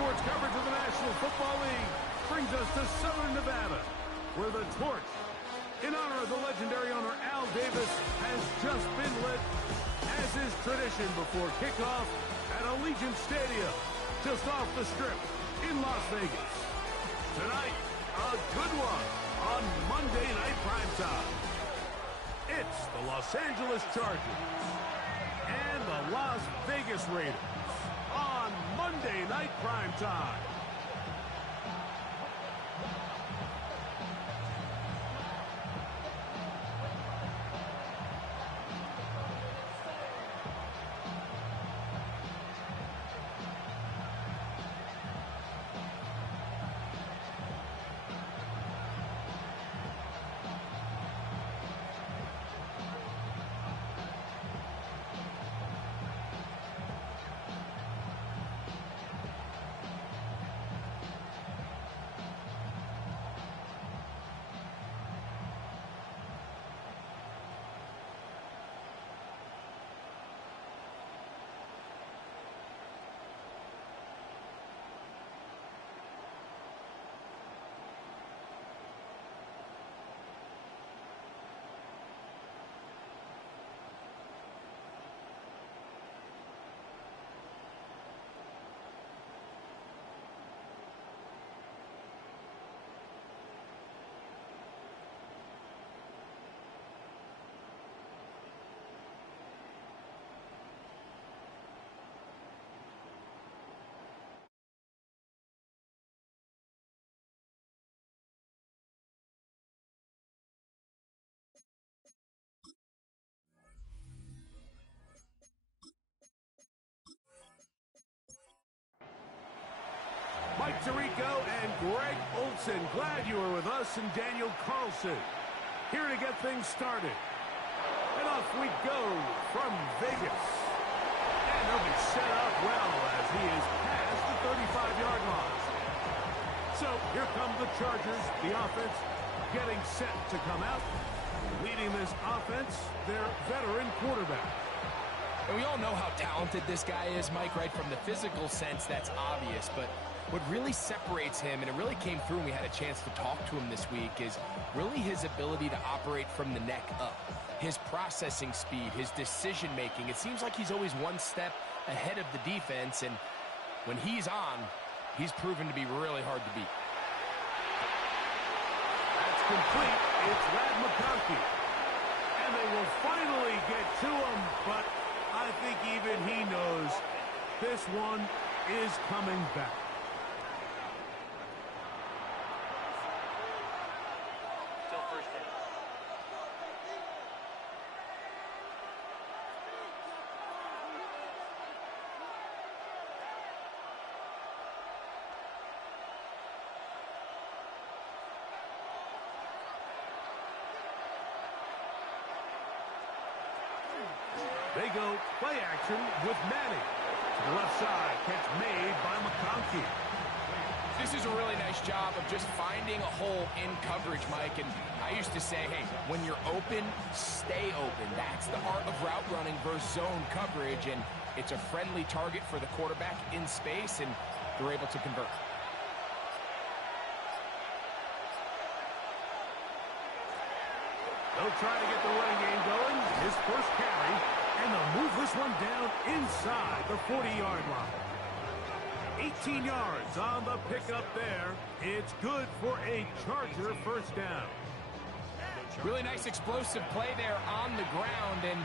Sports coverage of the National Football League brings us to Southern Nevada, where the torch, in honor of the legendary owner Al Davis, has just been lit, as is tradition before kickoff at Allegiant Stadium, just off the Strip in Las Vegas. Tonight, a good one on Monday Night Primetime. It's the Los Angeles Chargers and the Las Vegas Raiders on Monday Night Primetime. Mike Tirico and Greg Olson, glad you were with us, and Daniel Carlson here to get things started. And off we go from Vegas. And he'll be set up well as he is past the 35-yard line. So here come the Chargers, the offense getting set to come out. Leading this offense, their veteran quarterback. And we all know how talented this guy is, Mike, right? From the physical sense, that's obvious. But what really separates him, and it really came through when we had a chance to talk to him this week, is really his ability to operate from the neck up. His processing speed, his decision-making. It seems like he's always one step ahead of the defense, and when he's on, he's proven to be really hard to beat. That's complete. It's Rad McConkey. And they will finally get to him, but I think even he knows this one is coming back. Still first down. They go play action with Manning. To the left side, catch made by McConkey. This is a really nice job of just finding a hole in coverage, Mike. And I used to say, hey, when you're open, stay open. That's the art of route running versus zone coverage. And it's a friendly target for the quarterback in space, and they're able to convert. They'll try to get the running game going. His first carry. And they'll move this one down inside the 40-yard line. 18 yards on the pickup there. It's good for a Charger first down. Really nice explosive play there on the ground. And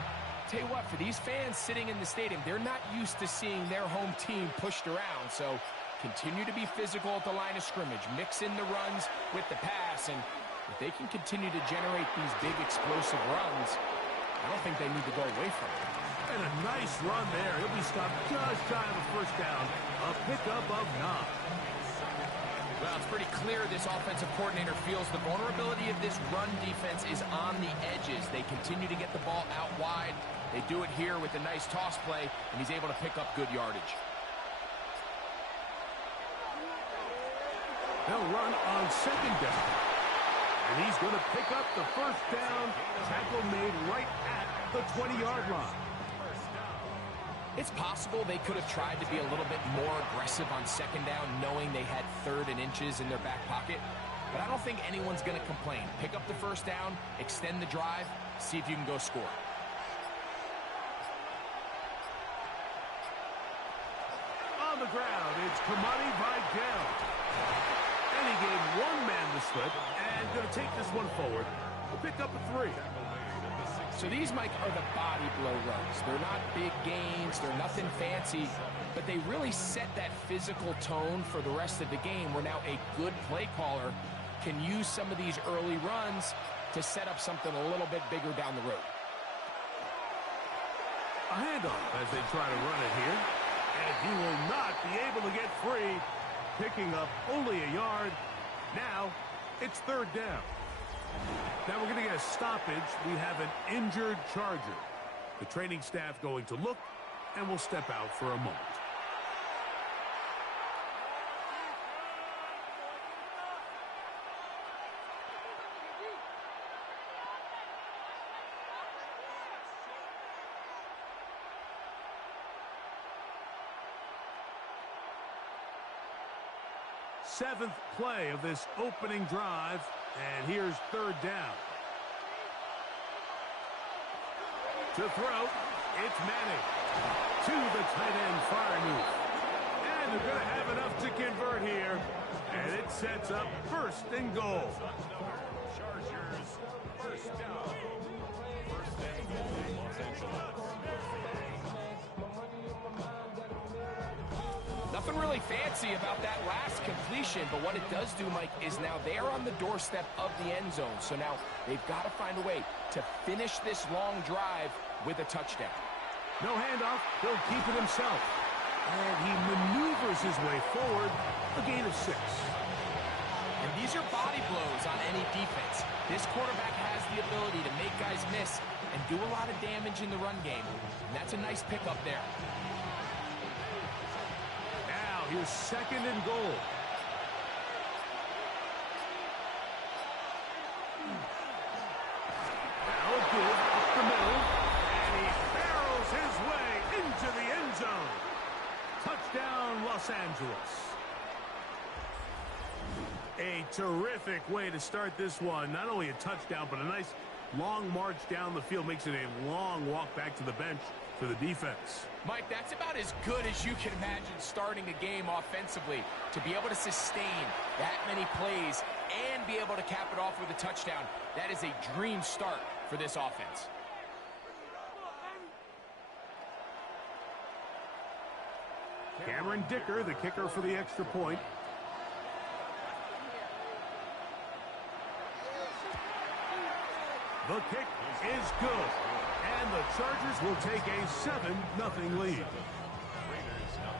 tell you what, for these fans sitting in the stadium, they're not used to seeing their home team pushed around. So continue to be physical at the line of scrimmage. Mix in the runs with the pass. And if they can continue to generate these big explosive runs, I don't think they need to go away from it. And a nice run there. He'll be stopped just shy of a first down. A pickup of 9. Well, it's pretty clear this offensive coordinator feels the vulnerability of this run defense is on the edges. They continue to get the ball out wide. They do it here with a nice toss play, and he's able to pick up good yardage. They'll run on second down. And he's going to pick up the first down. Tackle made right at the 20-yard line. It's possible they could have tried to be a little bit more aggressive on second down, knowing they had 3rd and inches in their back pocket. But I don't think anyone's going to complain. Pick up the first down, extend the drive, see if you can go score. On the ground, it's Kamani Vidal. And he gave one man the slip and going to take this one forward. Pick up a 3. So these, Mike, are the body blow runs. They're not big gains. They're nothing fancy. But they really set that physical tone for the rest of the game where now a good play caller can use some of these early runs to set up something a little bit bigger down the road. A handoff as they try to run it here. And he will not be able to get free. Picking up only a yard. Now, it's 3rd down. Now we're going to get a stoppage. We have an injured Charger. The training staff going to look, and we'll step out for a moment. Seventh play of this opening drive, and here's 3rd down. To throw, it's Manning. To the tight end Freiermuth. And they're going to have enough to convert here. And it sets up 1st and goal. Chargers, 1st down. 1st and goal, Los Angeles. Nothing really fancy about that last completion, but what it does do, Mike, is now they're on the doorstep of the end zone. So now they've got to find a way to finish this long drive with a touchdown. No handoff. He'll keep it himself. And he maneuvers his way forward. A gain of 6. And these are body blows on any defense. This quarterback has the ability to make guys miss and do a lot of damage in the run game. And that's a nice pickup there. Here's 2nd and goal. Now a give up the middle. And he barrels his way into the end zone. Touchdown, Los Angeles. A terrific way to start this one. Not only a touchdown, but a nice long march down the field. Makes it a long walk back to the bench for the defense. Mike, that's about as good as you can imagine starting a game offensively. To be able to sustain that many plays and be able to cap it off with a touchdown, that is a dream start for this offense. Cameron Dicker, the kicker for the extra point. The kick is good. And the Chargers will take a 7-0 lead. Raiders, 0.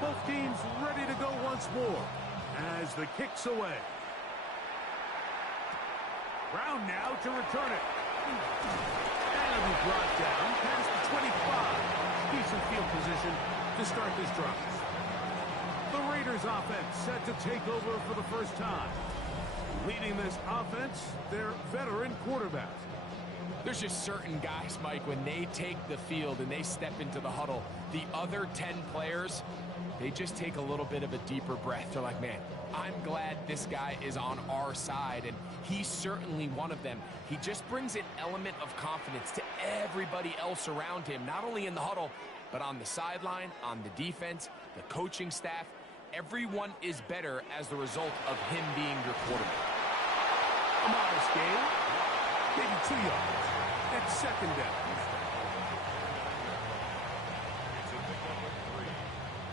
Both teams ready to go once more as the kick's away. Brown now to return it. And it'll be brought down past the 25. Decent field position to start this drive. The Raiders offense set to take over for the first time. Leading this offense, their veteran quarterback. There's just certain guys, Mike, when they take the field and they step into the huddle, the other 10 players, they just take a little bit of a deeper breath. They're like, man, I'm glad this guy is on our side, and he's certainly one of them. He just brings an element of confidence to everybody else around him, not only in the huddle, but on the sideline, on the defense, the coaching staff. Everyone is better as the result of him being your quarterback. A modest gain, maybe 2 yards. It's 2nd down. It's a pickup of 3.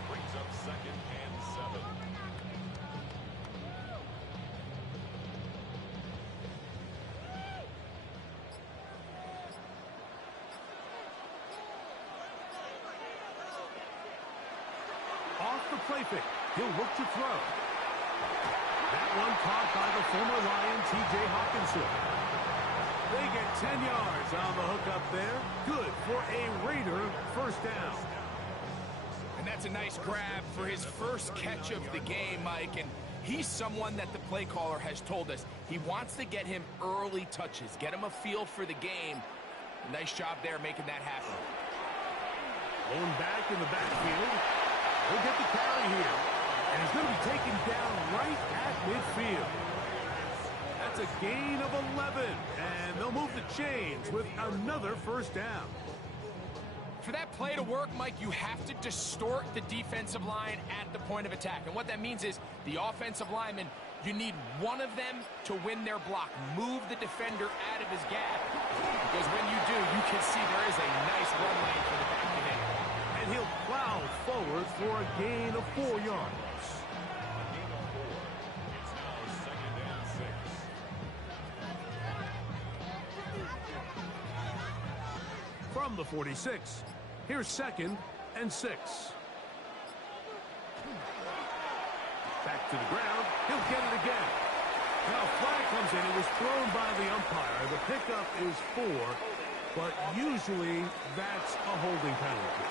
Brings up 2nd and 7. Off the play fake. He'll look to throw. That one caught by the former Lion, T.J. Hawkinson. They get 10 yards on the hook up there. Good for a Raider first down. And that's a nice grab for his first catch of the game, Mike. And he's someone that the play caller has told us he wants to get him early touches, get him a feel for the game. Nice job there making that happen. Going back in the backfield. He'll get the carry here. And he's going to be taken down right at midfield. That's a gain of 11. And they'll move the chains with another first down. For that play to work, Mike, you have to distort the defensive line at the point of attack. And what that means is the offensive lineman, you need one of them to win their block. Move the defender out of his gap. Because when you do, you can see there is a nice run lane for the back to hit. And he'll plow forward for a gain of 4 yards. It's now 2nd and 6. From the 46, here's 2nd and 6. Back to the ground. He'll get it again. Now a flag comes in. It was thrown by the umpire. The pickup is 4, but usually that's a holding penalty.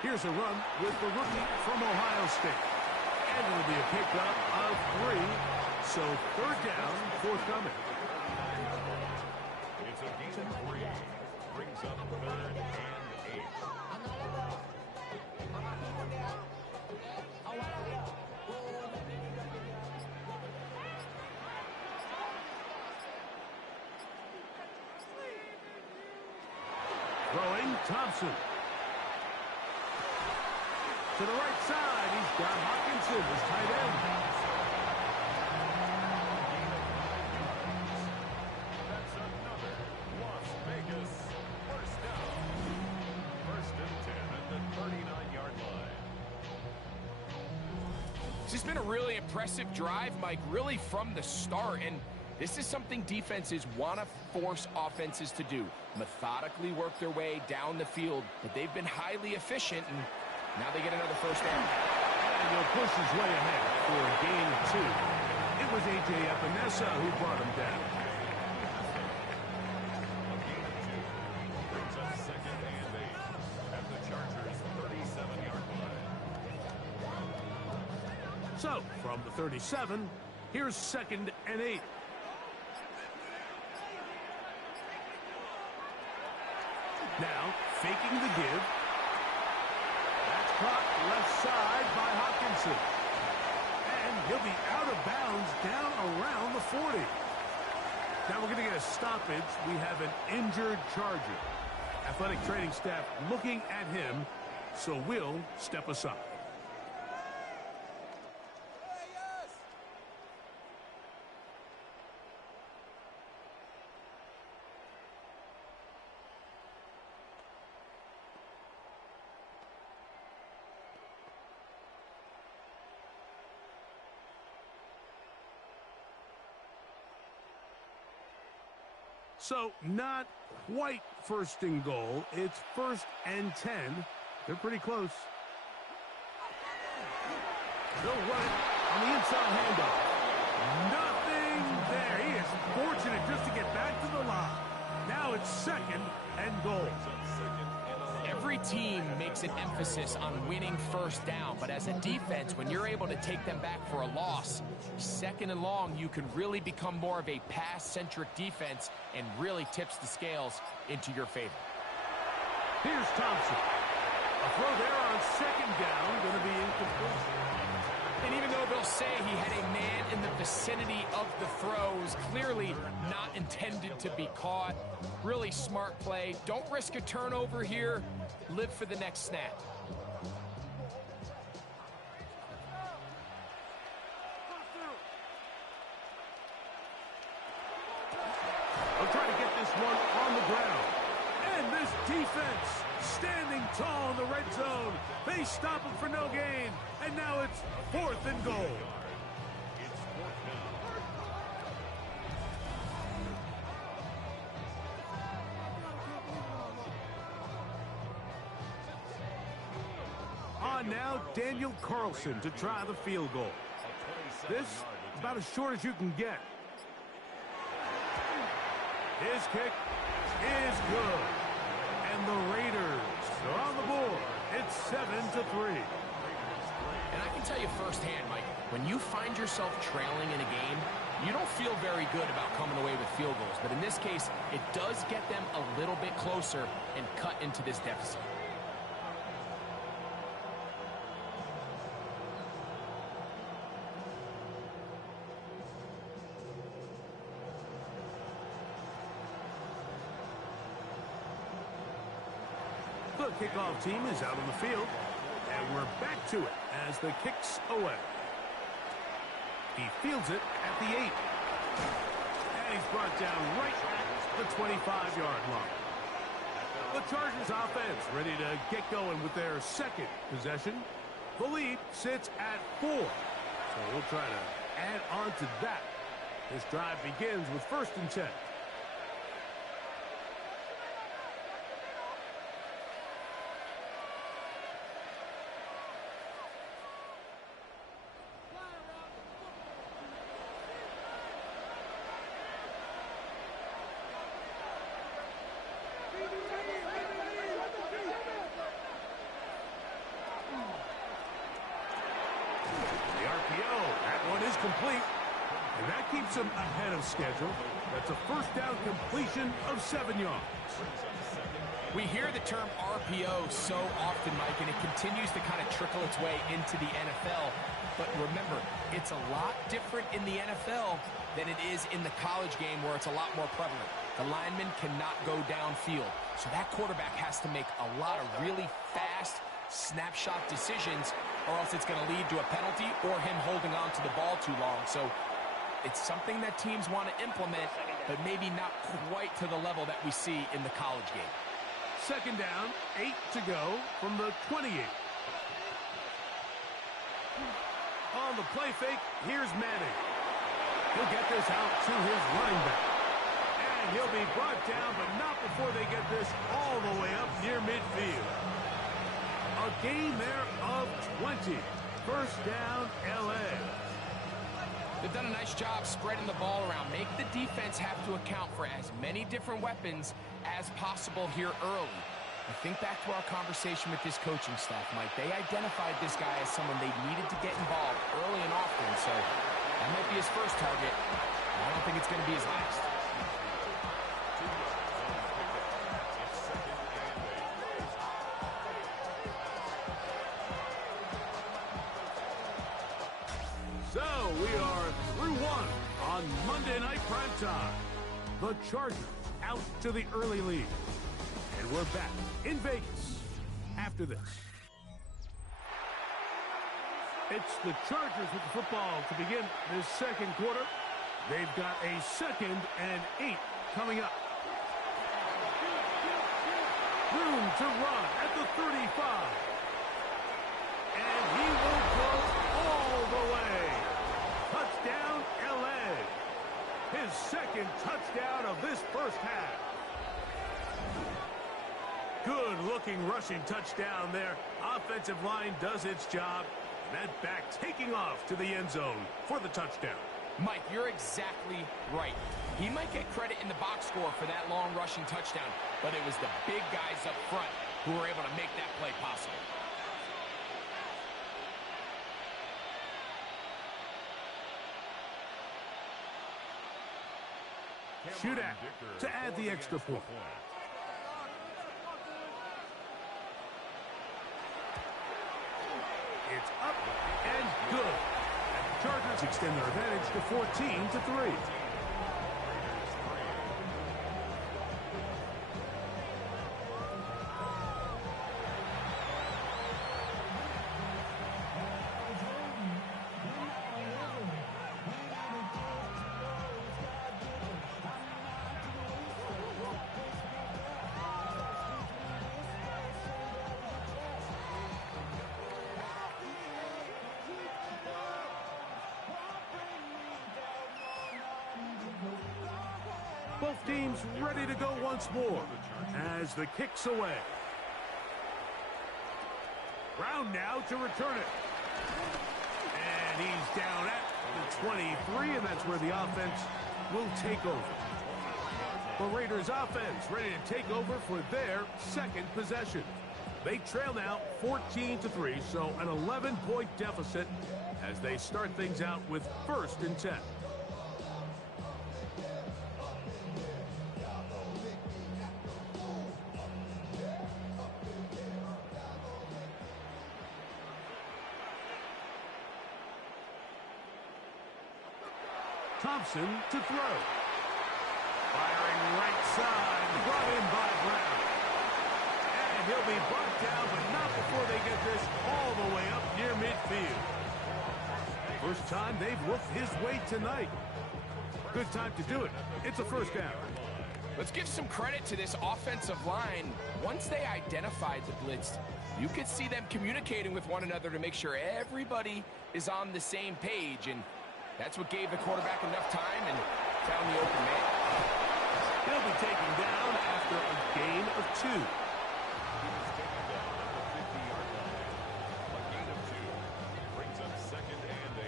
Here's a run with the rookie from Ohio State. And it'll be a pickup of 3. So 3rd down, forthcoming. It's a gain of 3. Brings up 3rd and 8. Throwing, Thompson. To the right side, he's got Hawkinson, his tight end. That's another Las Vegas first down. 1st and 10 at the 39-yard line. It's just been a really impressive drive, Mike, really from the start. And this is something defenses want to force offenses to do. Methodically work their way down the field. But they've been highly efficient, and now they get another first down. And he'll push his way ahead for a gain of 2. It was A.J. Epinesa who brought him down. A gain of 2. Brings up 2nd and 8 at the Chargers' 37-yard line. So, from the 37, here's 2nd and 8. Now, faking the give. That's caught left side by Hawkinson. And he'll be out of bounds down around the 40. Now we're going to get a stoppage. We have an injured Charger. Athletic training staff looking at him, so we'll step aside. So, not quite 1st and goal. It's 1st and 10. They're pretty close. They'll run it on the inside handoff. Nothing there. He is fortunate just to get back to the line. Now it's 2nd and goal. Every team makes an emphasis on winning first down, but as a defense, when you're able to take them back for a loss, 2nd and long, you can really become more of a pass-centric defense and really tips the scales into your favor. Here's Thompson. A throw there on 2nd down, going to be incomplete. And even though they'll say he had a man in the vicinity of the throws, clearly not intended to be caught. Really smart play. Don't risk a turnover here. Live for the next snap. They'll try to get this one on the ground. And this defense standing tall in the red zone. They stop him for no gain. And now it's 4th and goal. It's 4th down. on now, Daniel Carlson to try the field goal. This, about as short as you can get. His kick is good. And the Raiders are on the board. It's 7-3. And I can tell you firsthand, Mike, when you find yourself trailing in a game, you don't feel very good about coming away with field goals. But in this case, it does get them a little bit closer and cut into this deficit. The kickoff team is out on the field, and we're back to it as the kick's away. He fields it at the 8. And he's brought down right at the 25-yard line. The Chargers offense ready to get going with their second possession. The lead sits at 4. So we'll try to add on to that. This drive begins with 1st and 10. Complete, and that keeps him ahead of schedule. That's a 1st down completion of 7 yards. We hear the term RPO so often, Mike, and it continues to kind of trickle its way into the NFL. But remember, it's a lot different in the NFL than it is in the college game where it's a lot more prevalent. The lineman cannot go downfield, so that quarterback has to make a lot of really fast snapshot decisions, or else it's going to lead to a penalty or him holding on to the ball too long. So it's something that teams want to implement, but maybe not quite to the level that we see in the college game. 2nd down, 8 to go from the 28. On the play fake, here's Manning. He'll get this out to his running back. And he'll be brought down, but not before they get this all the way up near midfield. A gain there of 20. 1st down, L.A. They've done a nice job spreading the ball around. Make the defense have to account for as many different weapons as possible here early. I think back to our conversation with this coaching staff, Mike. They identified this guy as someone they needed to get involved early and often. So that might be his first target. I don't think it's going to be his last. So we are through one on Monday Night Primetime. The Chargers out to the early lead. And we're back in Vegas after this. It's the Chargers with the football to begin this 2nd quarter. They've got a 2nd and 8 coming up. Room to run at the 35. And he will go all the way. Touchdown, L.A. His 2nd touchdown of this 1st half. Good-looking rushing touchdown there. Offensive line does its job. That back taking off to the end zone for the touchdown. Mike, you're exactly right. He might get credit in the box score for that long rushing touchdown, but it was the big guys up front who were able to make that play possible. Shootout to add the extra point. It's up and good. And the Chargers extend their advantage to 14-3. Both teams ready to go once more as the kick's away. Round now to return it. And he's down at the 23, and that's where the offense will take over. The Raiders offense ready to take over for their second possession. They trail now 14-3, so an 11-point deficit as they start things out with 1st and 10. Thompson to throw. Firing right side, brought in by Brown. And he'll be brought down, but not before they get this all the way up near midfield. First time they've whooped his way tonight. Good time to do it. It's a first down. Let's give some credit to this offensive line. Once they identified the blitz, you could see them communicating with one another to make sure everybody is on the same page, and that's what gave the quarterback enough time and found the open man. He'll be taken down after a gain of 2. He was taken down at the 50-yard line. A gain of 2 brings up 2nd and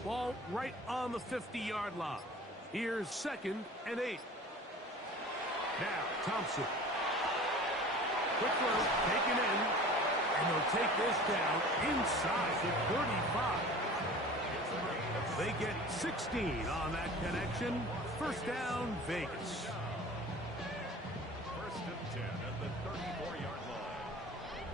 8. Ball right on the 50-yard line. Here's 2nd and 8. Now Thompson. Quick throw, taken in, and they'll take this down inside the 35. They get 16 on that connection. First down, Vegas. 1st and 10 at the 34-yard line.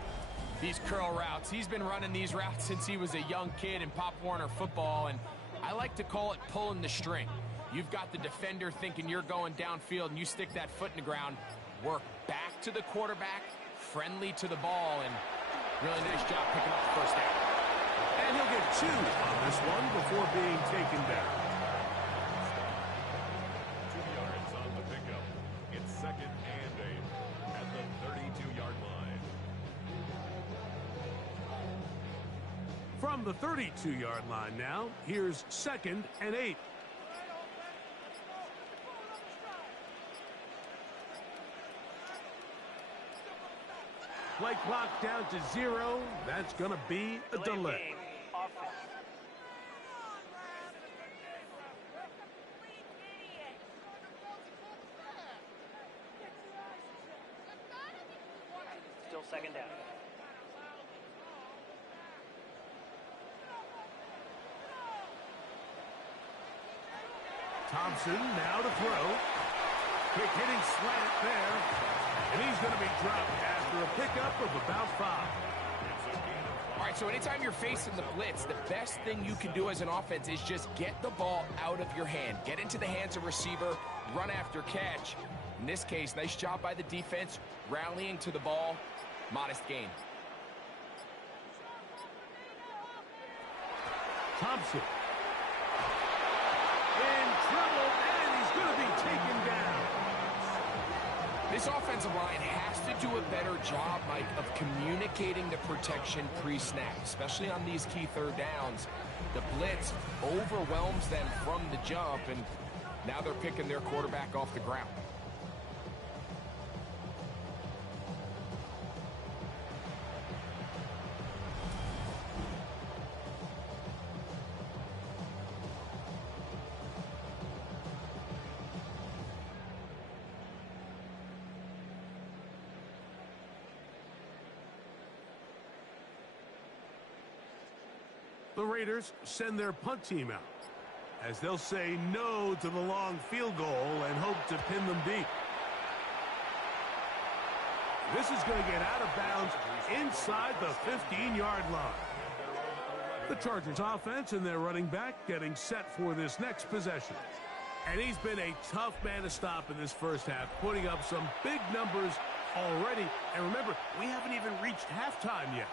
These curl routes, he's been running these routes since he was a young kid in Pop Warner football, and I like to call it pulling the string. You've got the defender thinking you're going downfield, and you stick that foot in the ground, work back to the quarterback, friendly to the ball, and really nice job picking up the first down. And he'll get 2 on this one before being taken down. 2 yards on the pickup. It's 2nd and 8 at the 32-yard line. From the 32-yard line now, here's 2nd and 8. Play clock down to 0. That's going to be a delay. Game. Offense. Still 2nd down. Thompson now to throw. Quick hitting slant there. And he's going to be dropped after a pickup of about 5. All right, so anytime you're facing the blitz, the best thing you can do as an offense is just get the ball out of your hand. Get into the hands of receiver, run after catch. In this case, nice job by the defense, rallying to the ball, modest gain. Thompson. In trouble, and he's going to be taken down. This offensive line has to do a better job, Mike, of communicating the protection pre-snap, especially on these key 3rd downs. The blitz overwhelms them from the jump, and now they're picking their quarterback off the ground. The Raiders send their punt team out as they'll say no to the long field goal and hope to pin them deep. This is going to get out of bounds inside the 15-yard line. The Chargers offense and their running back getting set for this next possession. And he's been a tough man to stop in this first half, putting up some big numbers already. And remember, we haven't even reached halftime yet.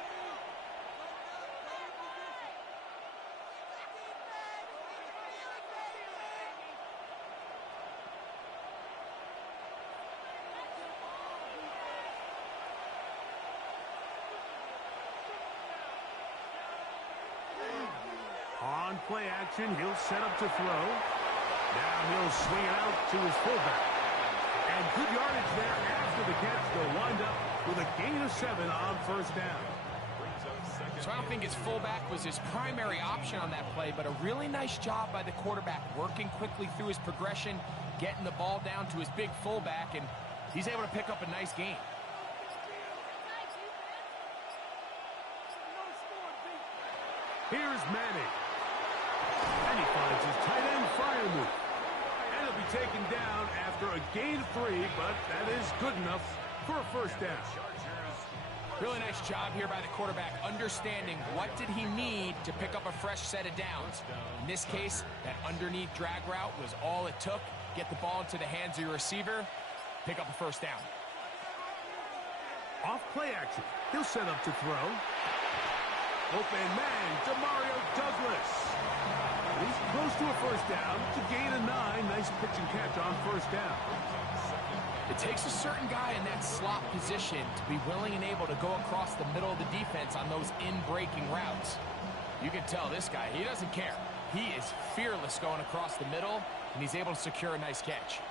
On play action, he'll set up to throw. Now he'll swing it out to his fullback. And good yardage there after the catch. They'll wind up with a gain of 7 on first down. So I don't think his fullback was his primary option on that play, but a really nice job by the quarterback working quickly through his progression, getting the ball down to his big fullback, and he's able to pick up a nice gain. Here's Manning. And he finds his tight end fire move. And he'll be taken down after a gain of 3, but that is good enough for a first down. Really nice job here by the quarterback, understanding what did he need to pick up a fresh set of downs. In this case, that underneath drag route was all it took. Get the ball into the hands of your receiver, pick up a first down. Off play action. He'll set up to throw. Open man, Demario Douglas. He's close to a first down to gain a 9. Nice pitch and catch on first down. It takes a certain guy in that slot position to be willing and able to go across the middle of the defense on those in-breaking routes. You can tell this guy, he doesn't care. He is fearless going across the middle, and he's able to secure a nice catch.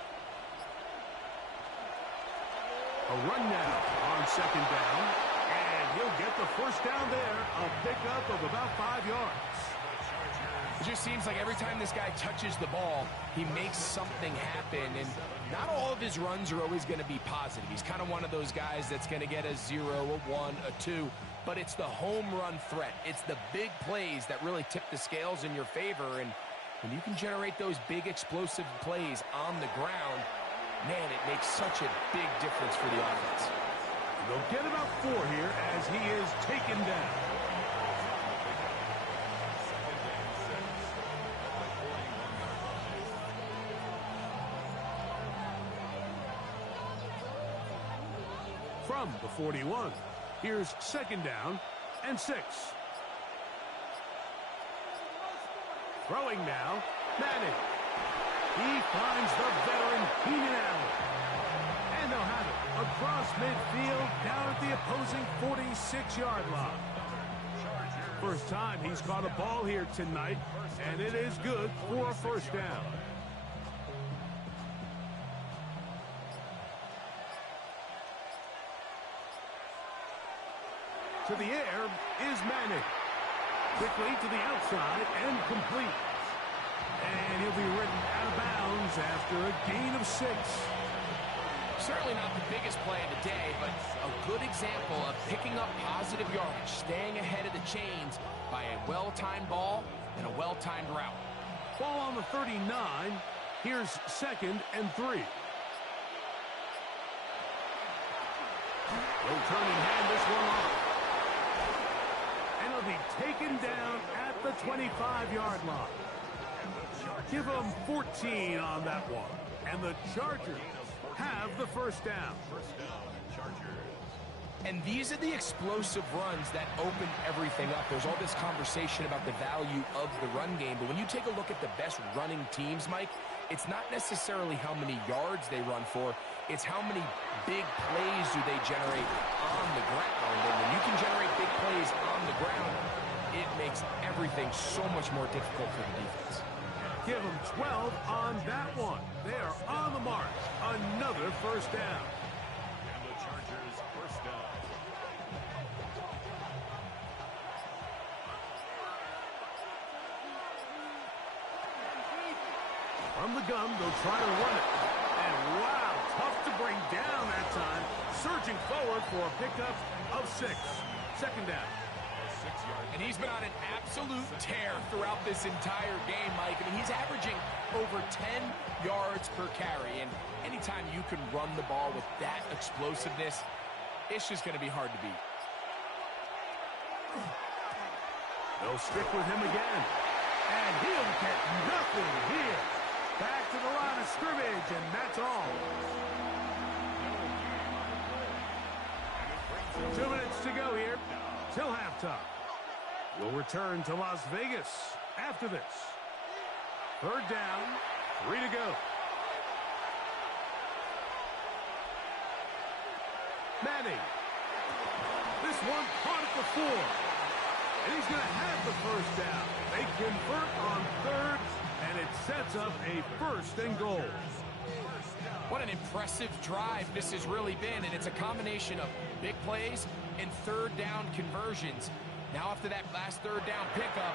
A run now on second down, and he'll get the first down there, a pickup of about 5 yards. It just seems like every time this guy touches the ball, he makes something happen, and not all of his runs are always going to be positive. He's kind of one of those guys that's going to get a 0, a 1, a 2, but it's the home run threat. It's the big plays that really tip the scales in your favor, and when you can generate those big explosive plays on the ground, man, it makes such a big difference for the offense. They'll get about 4 here as he is taken down. From the 41, here's second down and 6. Throwing now, Manning. He finds the veteran Keenan Allen. And they'll have it across midfield down at the opposing 46-yard line. First time he's caught a ball here tonight, and it is good for a first down. To the air is Manning. Quickly to the outside and complete. And he'll be ridden out of bounds after a gain of 6. Certainly not the biggest play of the day, but a good example of picking up positive yardage, staying ahead of the chains by a well-timed ball and a well-timed route. Ball on the 39. Here's second and 3. He'll turn and hand this one off. And he'll be taken down at the 25-yard line. Give them 14 on that one. And the Chargers have the first down. And these are the explosive runs that open everything up. There's all this conversation about the value of the run game, but when you take a look at the best running teams, Mike, it's not necessarily how many yards they run for, it's how many big plays do they generate on the ground. And when you can generate big plays on the ground, it makes everything so much more difficult for the defense. Give them 12 on that one. They are on the march. Another first down. And the Chargers first down. From the gun, they'll try to run it. And wow, tough to bring down that time. Surging forward for a pickup of 6. Second down. And he's been on an absolute tear throughout this entire game, Mike. I mean, he's averaging over 10 yards per carry. And anytime you can run the ball with that explosiveness, it's just going to be hard to beat. They'll stick with him again. And he'll get nothing here. Back to the line of scrimmage, and that's all. 2 minutes to go here till halftime. We'll return to Las Vegas after this. Third down, 3 to go. Manning. This one caught at the 4. And he's going to have the first down. They convert on third, and it sets up a first and goal. What an impressive drive this has really been, and it's a combination of big plays and third down conversions. Now after that last third down pickup,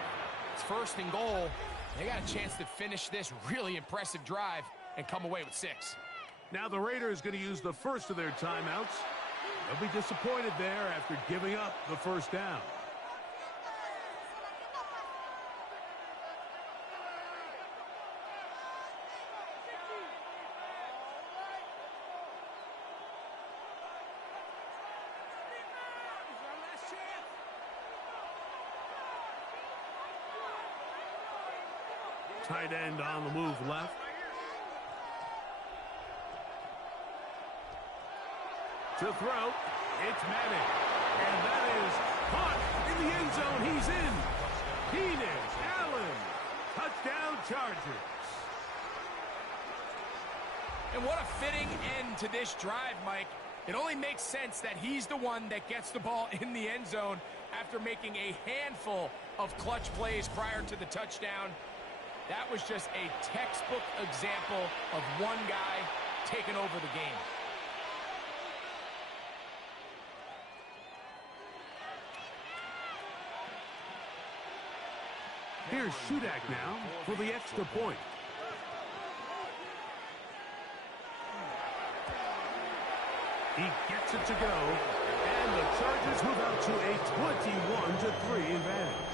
it's first and goal. They got a chance to finish this really impressive drive and come away with 6. Now the Raiders going to use the first of their timeouts. They'll be disappointed there after giving up the first down. Tight end on the move left. To throw, it's Manning. And that is caught in the end zone. He's in. Keenan Allen. Touchdown Chargers. And what a fitting end to this drive, Mike. It only makes sense that he's the one that gets the ball in the end zone after making a handful of clutch plays prior to the touchdown. That was just a textbook example of one guy taking over the game. Here's Shudak now for the extra point. He gets it to go, and the Chargers move out to a 21-3 advantage.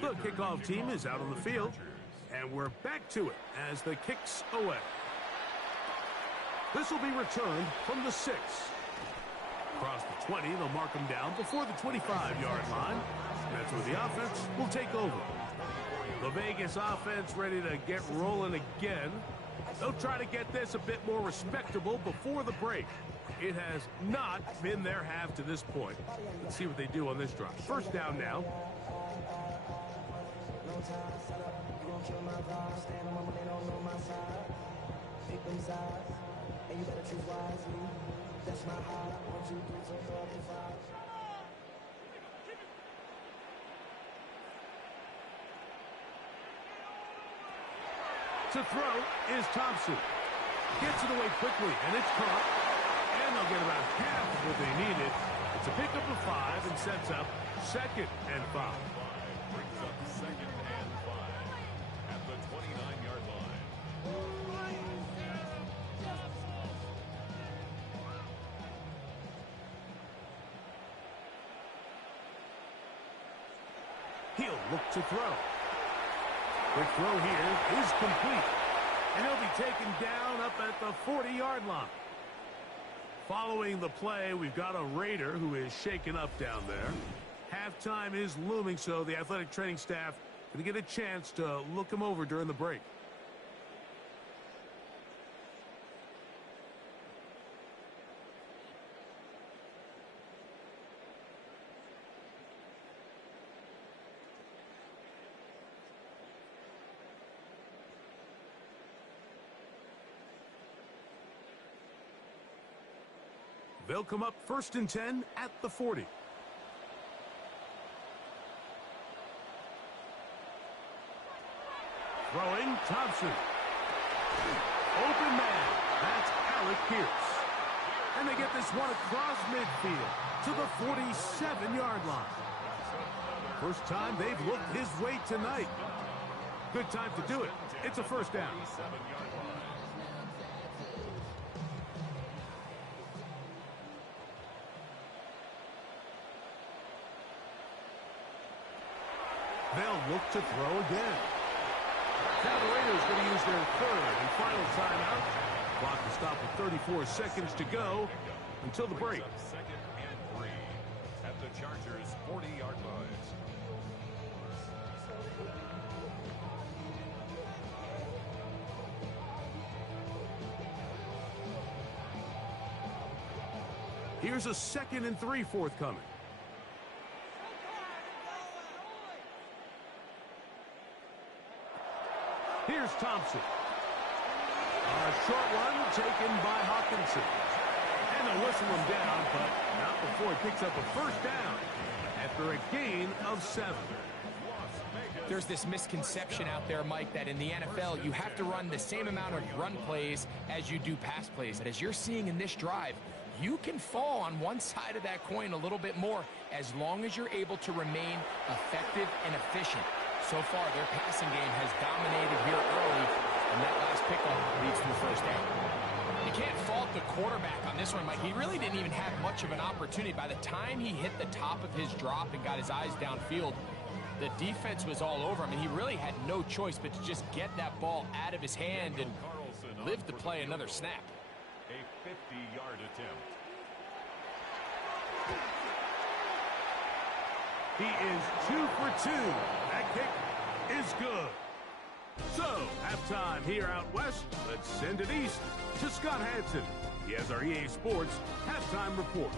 The kickoff team is out on the field, and we're back to it as the kicks away. This will be returned from the 6. Across the 20, they'll mark them down before the 25-yard line. That's where the offense will take over. The Vegas offense ready to get rolling again. They'll try to get this a bit more respectable before the break. It has not been their half to this point. Let's see what they do on this drive. First down now. To throw is Thompson. Gets it away quickly, and it's caught. And they'll get about half of what they needed. It's a pickup of 5 and sets up 2nd and 5. Brings up 2nd and 5 at the 29-yard line. He'll look to throw. The throw here is complete. And he'll be taken down up at the 40-yard line. Following the play, we've got a Raider who is shaken up down there. Halftime is looming, so the athletic training staff going to get a chance to look him over during the break. They'll come up 1st and 10 at the 40. Throwing, Thompson. Open man. That's Alec Pierce. And they get this one across midfield to the 47-yard line. First time they've looked his way tonight. Good time to do it. It's a first down. They'll look to throw again. Now the Raiders going to use their 3rd and final timeout. Clock will stop with 34 seconds to go until the break. 2nd and 3 at the Chargers' 40-yard line. Here's a 2nd and 3 forthcoming. Here's Thompson. A short one taken by Hawkinson. And they'll whistle him down, but not before he picks up a first down after a gain of 7. There's this misconception out there, Mike, that in the NFL, you have to run the same amount of run plays as you do pass plays. But as you're seeing in this drive, you can fall on one side of that coin a little bit more as long as you're able to remain effective and efficient. So far, their passing game has dominated here early, and that last pickup leads to a first down. You can't fault the quarterback on this one, Mike. He really didn't even have much of an opportunity. By the time he hit the top of his drop and got his eyes downfield, the defense was all over him, and he really had no choice but to just get that ball out of his hand and live to play another snap. A 50-yard attempt. He is 2 for 2. That kick is good. So, halftime here out west. Let's send it east to Scott Hansen. He has our EA Sports halftime report.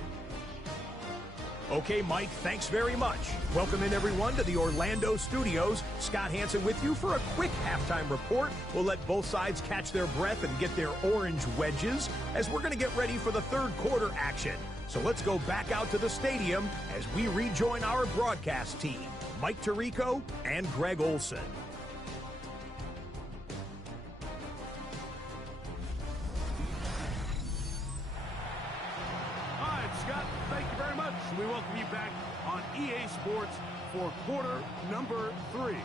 Okay, Mike, thanks very much. Welcome in, everyone, to the Orlando studios. Scott Hansen with you for a quick halftime report. We'll let both sides catch their breath and get their orange wedges as we're going to get ready for the third quarter action. So let's go back out to the stadium as we rejoin our broadcast team, Mike Tirico and Greg Olson. Scott, thank you very much. We welcome you back on EA Sports for quarter number 3.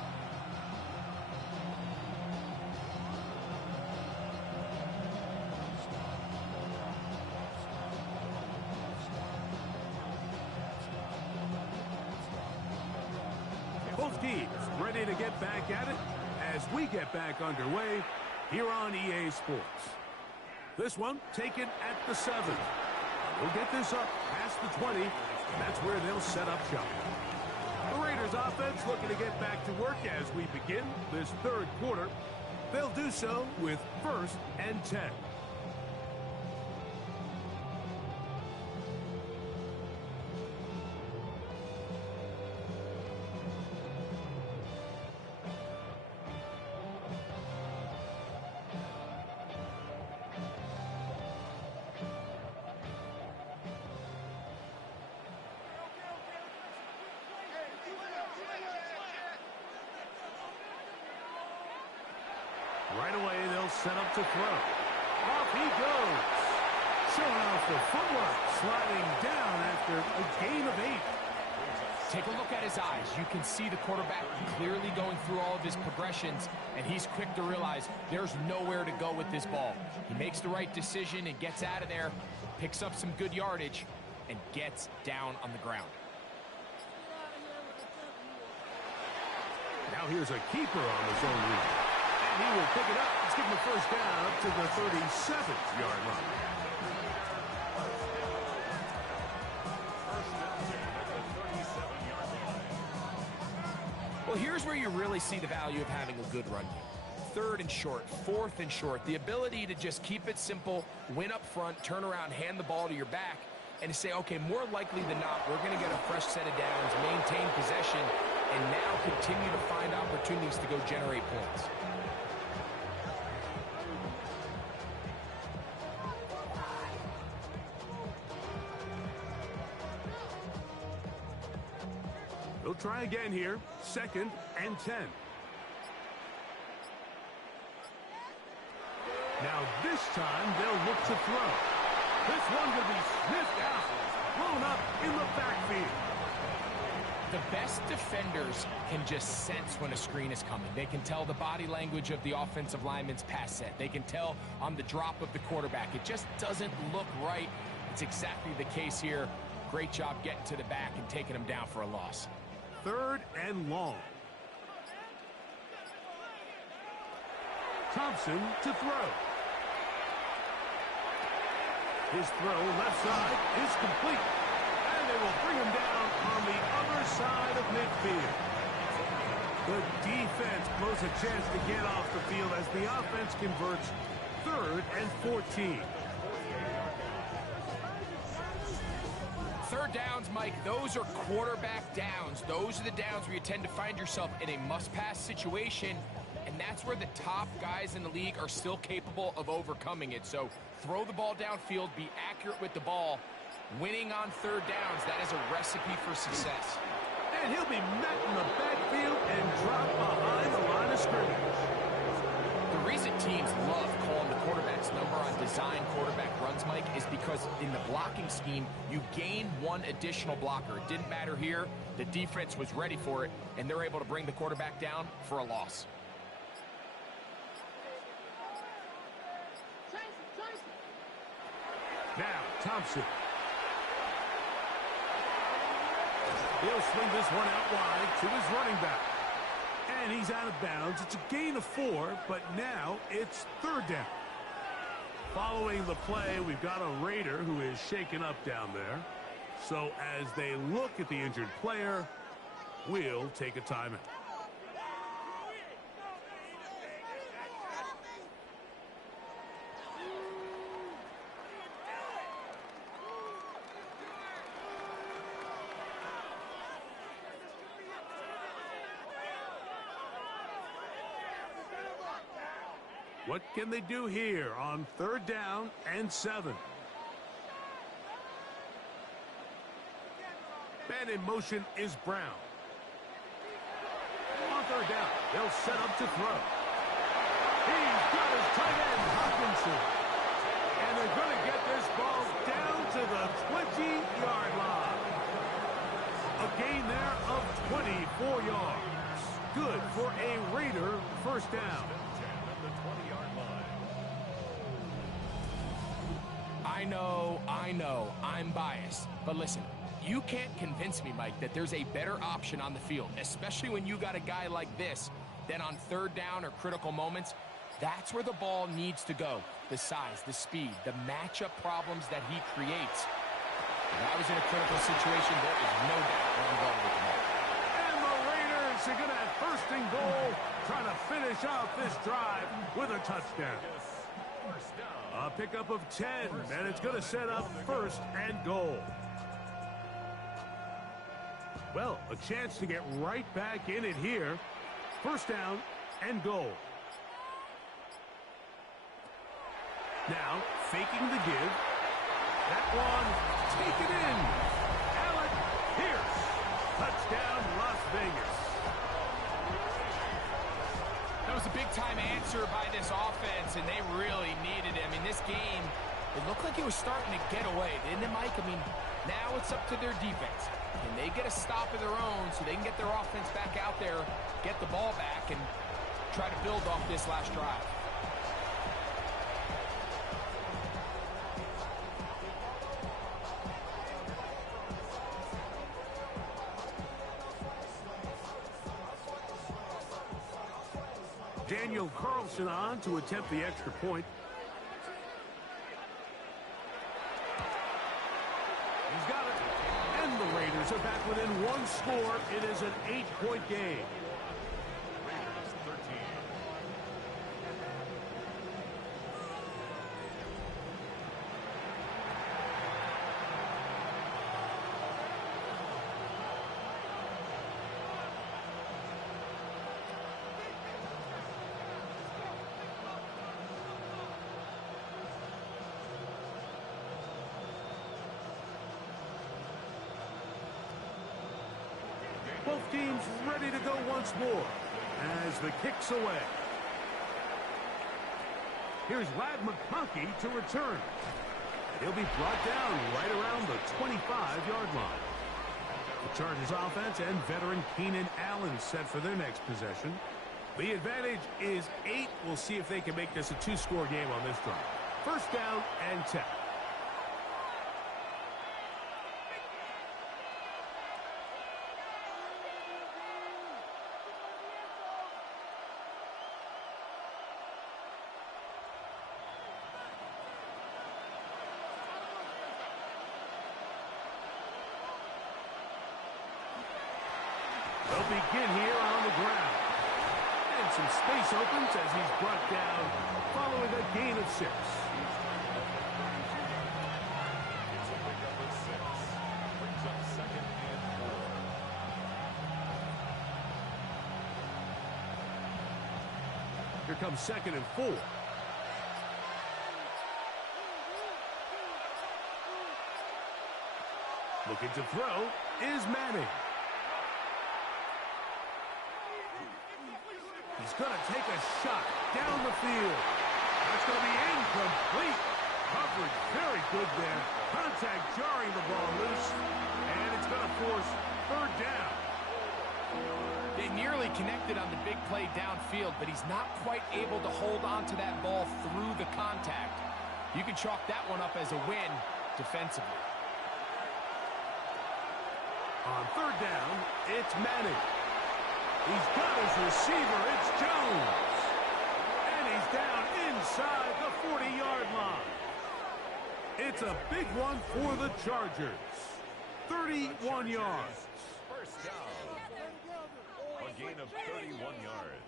Both teams ready to get back at it as we get back underway here on EA Sports. This one taken at the 7. We'll get this up past the 20. That's where they'll set up shop. The Raiders offense looking to get back to work as we begin this third quarter. They'll do so with 1st and 10. Right away, they'll set up to throw. Off he goes. Showing off the footwork, sliding down after a gain of 8. Take a look at his eyes. You can see the quarterback clearly going through all of his progressions, and he's quick to realize there's nowhere to go with this ball. He makes the right decision and gets out of there, picks up some good yardage, and gets down on the ground. Now here's a keeper on his own read. And he will pick it up. Let's give him a first down up to the 37-yard line. Well, here's where you really see the value of having a good run game. 3rd and short, 4th and short. The ability to just keep it simple, win up front, turn around, hand the ball to your back, and to say, okay, more likely than not, we're going to get a fresh set of downs, maintain possession, and now continue to find opportunities to go generate points. They'll try again here. 2nd and 10. Now this time they'll look to throw. This one will be sniffed out, thrown up in the backfield. The best defenders can just sense when a screen is coming. They can tell the body language of the offensive lineman's pass set. They can tell on the drop of the quarterback. It just doesn't look right. It's exactly the case here. Great job getting to the back and taking him down for a loss. 3rd and long. Thompson to throw. His throw left side is complete. And they will bring him down on the other side of midfield. The defense blows a chance to get off the field as the offense converts 3rd and 14. Third downs, Mike, those are quarterback downs. Those are the downs where you tend to find yourself in a must-pass situation, and that's where the top guys in the league are still capable of overcoming it. So throw the ball downfield, be accurate with the ball. Winning on third downs, that is a recipe for success. And he'll be met in the backfield and dropped behind the line of scrimmage. The reason teams love calling the quarterback's number on design quarterback runs, Mike, is because in the blocking scheme, you gain one additional blocker. It didn't matter here. The defense was ready for it, and they're able to bring the quarterback down for a loss. Now, Thompson. He'll swing this one out wide to his running back. And he's out of bounds. It's a gain of 4, but now it's third down. Following the play, we've got a Raider who is shaken up down there. So as they look at the injured player, we'll take a timeout. What can they do here on third down and 7? Man in motion is Brown. On third down, they'll set up to throw. He's got his tight end, Hopkinson. And they're going to get this ball down to the 20-yard line. A gain there of 24 yards. Good for a Raider first down. I know, I'm biased. But listen, you can't convince me, Mike, that there's a better option on the field, especially when you got a guy like this, than on third down or critical moments. That's where the ball needs to go. The size, the speed, the matchup problems that he creates. If I was in a critical situation, there is no doubt where I'm going with the ball. And the Raiders are going to have first and goal, trying to finish off this drive with a touchdown. A pickup of 10, and it's going to set up first and goal. Well, a chance to get right back in it here. First down and goal. Now, faking the give. That one, taken in. Allen Pierce. Touchdown, Las Vegas. That was a big-time answer by this offense, and they really needed it. I mean, this game, it looked like it was starting to get away, didn't it, Mike? I mean, now it's up to their defense. Can they get a stop of their own so they can get their offense back out there, get the ball back, and try to build off this last drive? Daniel Carlson on to attempt the extra point. He's got it. And the Raiders are back within one score. It is an 8-point game. Raiders 13. Both teams ready to go once more as the kick's away. Here's Ladd McConkey to return. He'll be brought down right around the 25-yard line. The Chargers offense and veteran Keenan Allen set for their next possession. The advantage is 8. We'll see if they can make this a 2-score game on this drive. First down and 10. They'll begin here on the ground. And some space opens as he's brought down following a gain of 6. It's a pickup of 6. second and 4. Here comes second and 4. Looking to throw is Manning. He's going to take a shot down the field. That's going to be incomplete. Coverage very good there. Contact jarring the ball loose. And it's going to force third down. They nearly connected on the big play downfield, but he's not quite able to hold on to that ball through the contact. You can chalk that one up as a win defensively. On third down, it's Manning. He's got his receiver. It's Jones. And he's down inside the 40-yard line. It's a big one for the Chargers. 31 yards. First down. A gain of 31 yards.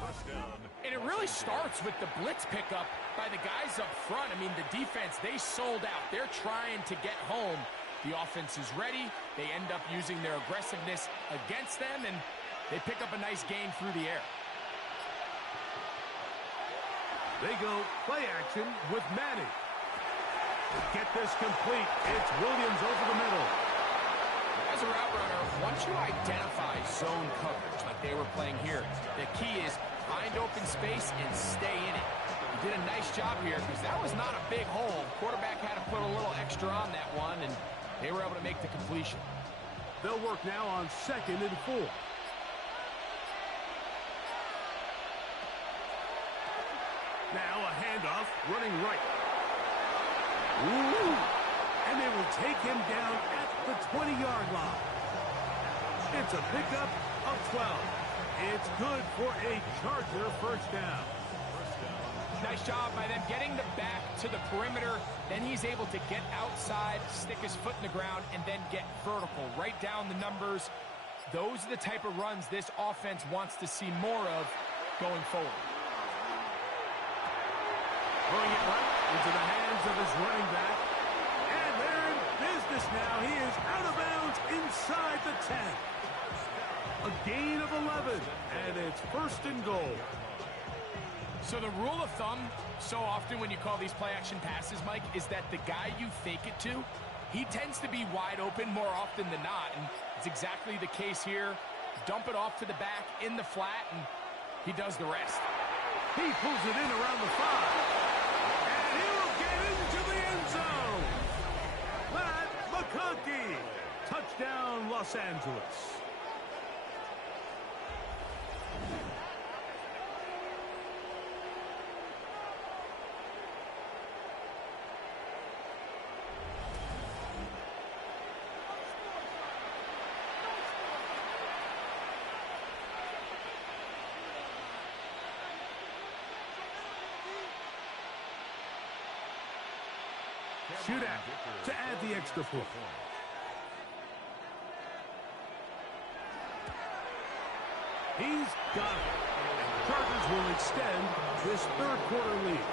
First down. And it really starts with the blitz pickup by the guys up front. I mean, the defense, they sold out. They're trying to get home. The offense is ready. They end up using their aggressiveness against them, and they pick up a nice gain through the air. They go play action with Manning. Get this complete. It's Williams over the middle. As a route runner, once you identify zone coverage like they were playing here, the key is find open space and stay in it. He did a nice job here because that was not a big hole. Quarterback had to put a little extra on that one, and they were able to make the completion. They'll work now on second and 4. Now a handoff running right. Ooh! And they will take him down at the 20-yard line. It's a pickup of 12. It's good for a Charger first down. Nice job by them getting the back to the perimeter. Then he's able to get outside, stick his foot in the ground, and then get vertical. Right down the numbers. Those are the type of runs this offense wants to see more of going forward. Throwing it right into the hands of his running back. And they're in business now. He is out of bounds inside the 10. A gain of 11, and it's first and goal. So the rule of thumb, so often when you call these play-action passes, Mike, is that the guy you fake it to, he tends to be wide open more often than not, and it's exactly the case here. Dump it off to the back in the flat, and he does the rest. He pulls it in around the 5. And he'll get into the end zone. Matt McConkey. Touchdown, Los Angeles. Shootout to add the extra point. He's got it. And the Chargers will extend this third quarter lead.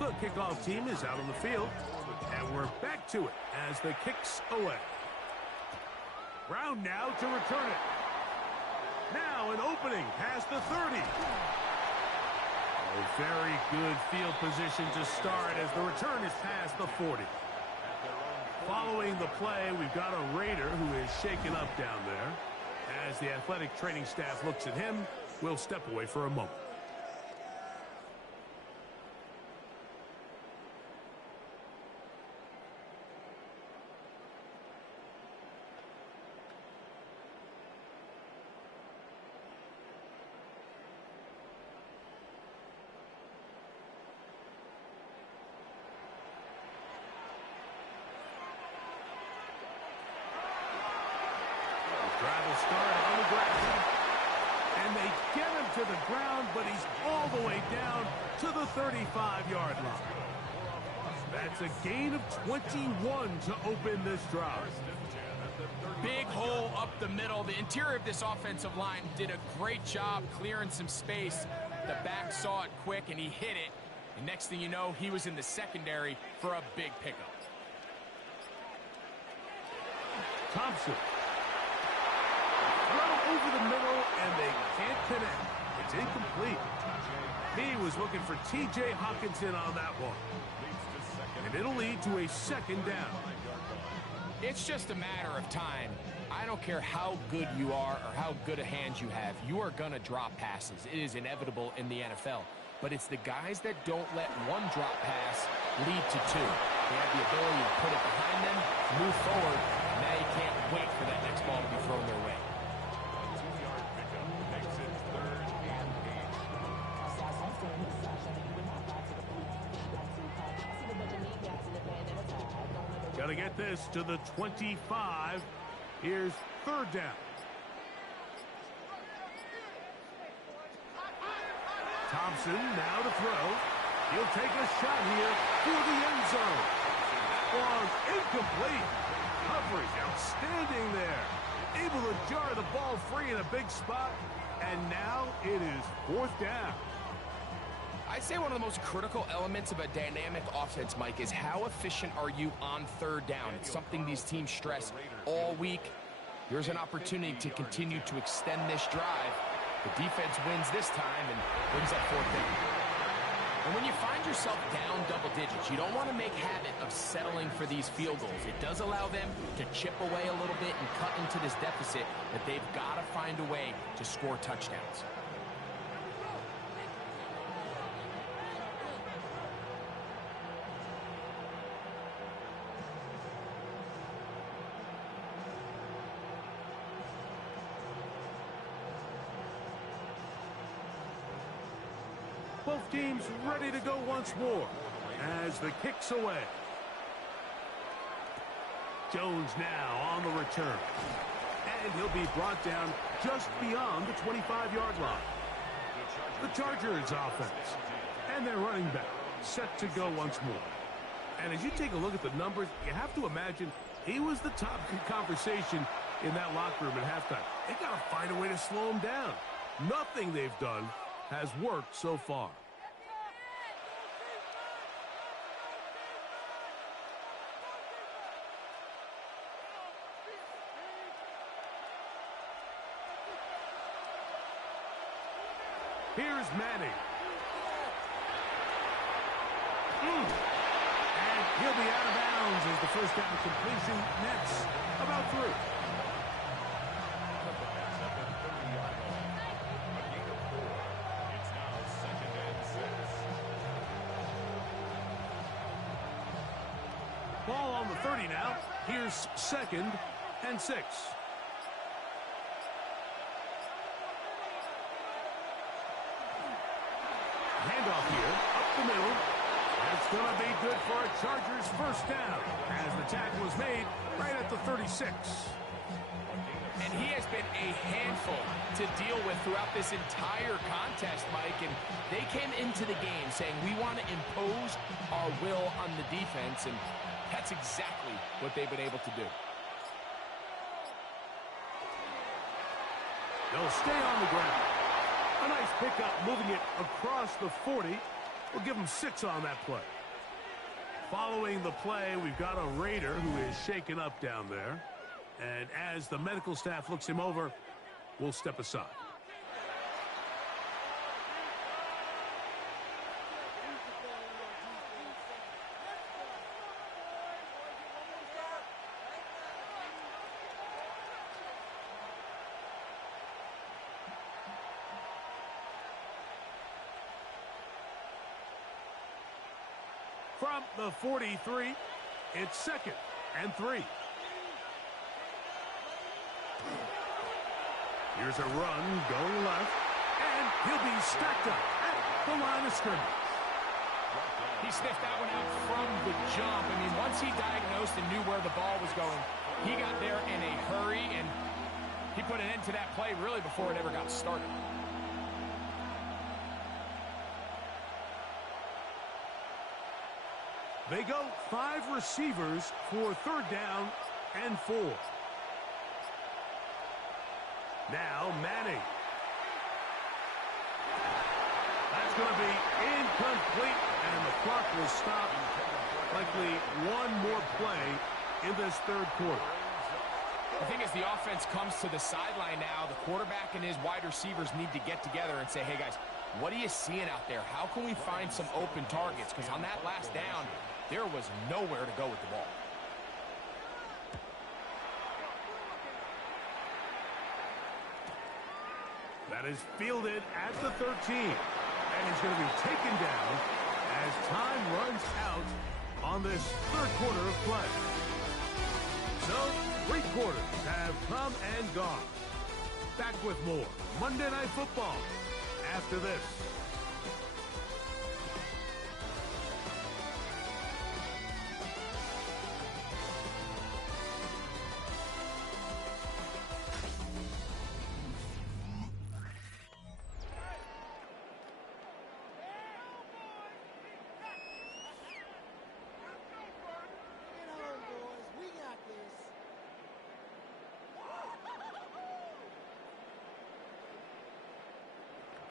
The kickoff team is out on the field, and we're back to it as the kick's away. Brown now to return it. Now an opening past the 30. A very good field position to start as the return is past the 40. Following the play, we've got a Raider who is shaken up down there. As the athletic training staff looks at him, we'll step away for a moment. to the ground, but he's all the way down to the 35-yard line. That's a gain of 21 to open this drive. Big hole up the middle. The interior of this offensive line did a great job clearing some space. The back saw it quick, and he hit it. And next thing you know, he was in the secondary for a big pickup. Thompson. Throw over the middle, and they can't connect. It's incomplete. He was looking for T.J. Hawkinson on that one. And it'll lead to a second down. It's just a matter of time. I don't care how good you are or how good a hand you have. You are going to drop passes. It is inevitable in the NFL. But it's the guys that don't let one drop pass lead to two. They have the ability to put it behind them, move forward, and now you can't wait for that next ball to be thrown their way. Got to get this to the 25. Here's third down. Thompson now to throw. He'll take a shot here for the end zone. Was incomplete. Coverage outstanding there. Able to jar the ball free in a big spot. And now it is fourth down. I'd say one of the most critical elements of a dynamic offense, Mike, is how efficient are you on third down. It's something these teams stress all week. Here's an opportunity to continue to extend this drive. The defense wins this time and brings up fourth down. And when you find yourself down double digits, you don't want to make habit of settling for these field goals. It does allow them to chip away a little bit and cut into this deficit, but they've got to find a way to score touchdowns. Both teams ready to go once more as the kick's away. Jones now on the return. And he'll be brought down just beyond the 25-yard line. The Chargers offense and their running back set to go once more. And as you take a look at the numbers, you have to imagine he was the top conversation in that locker room at halftime. They got to find a way to slow him down. Nothing they've done has worked so far. Here's Manning. And he'll be out of bounds as the first down completion nets about through. Ball on the 30 now. Here's 2nd and 6. Handoff here, up the middle. That's going to be good for a Chargers first down as the tackle was made right at the 36. And he has been a handful to deal with throughout this entire contest, Mike. And they came into the game saying, we want to impose our will on the defense. And that's exactly what they've been able to do. They'll stay on the ground. A nice pickup, moving it across the 40. We'll give them 6 on that play. Following the play, we've got a Raider who is shaken up down there. And as the medical staff looks him over, we'll step aside. From the 43, it's 2nd and 3. Here's a run going left, and he'll be stacked up at the line of scrimmage. He sniffed that one out from the jump. I mean, once he diagnosed and knew where the ball was going, he got there in a hurry, and he put an end to that play really before it ever got started. They go 5 receivers for 3rd down and 4. Now Manning. That's going to be incomplete, and the clock will stop. Likely one more play in this 3rd quarter. The thing is, the offense comes to the sideline now. The quarterback and his wide receivers need to get together and say, hey, guys, what are you seeing out there? How can we find some open targets? Because on that last down, there was nowhere to go with the ball. That is fielded at the 13. And he's going to be taken down as time runs out on this 3rd quarter of play. So, 3 quarters have come and gone. Back with more Monday Night Football after this.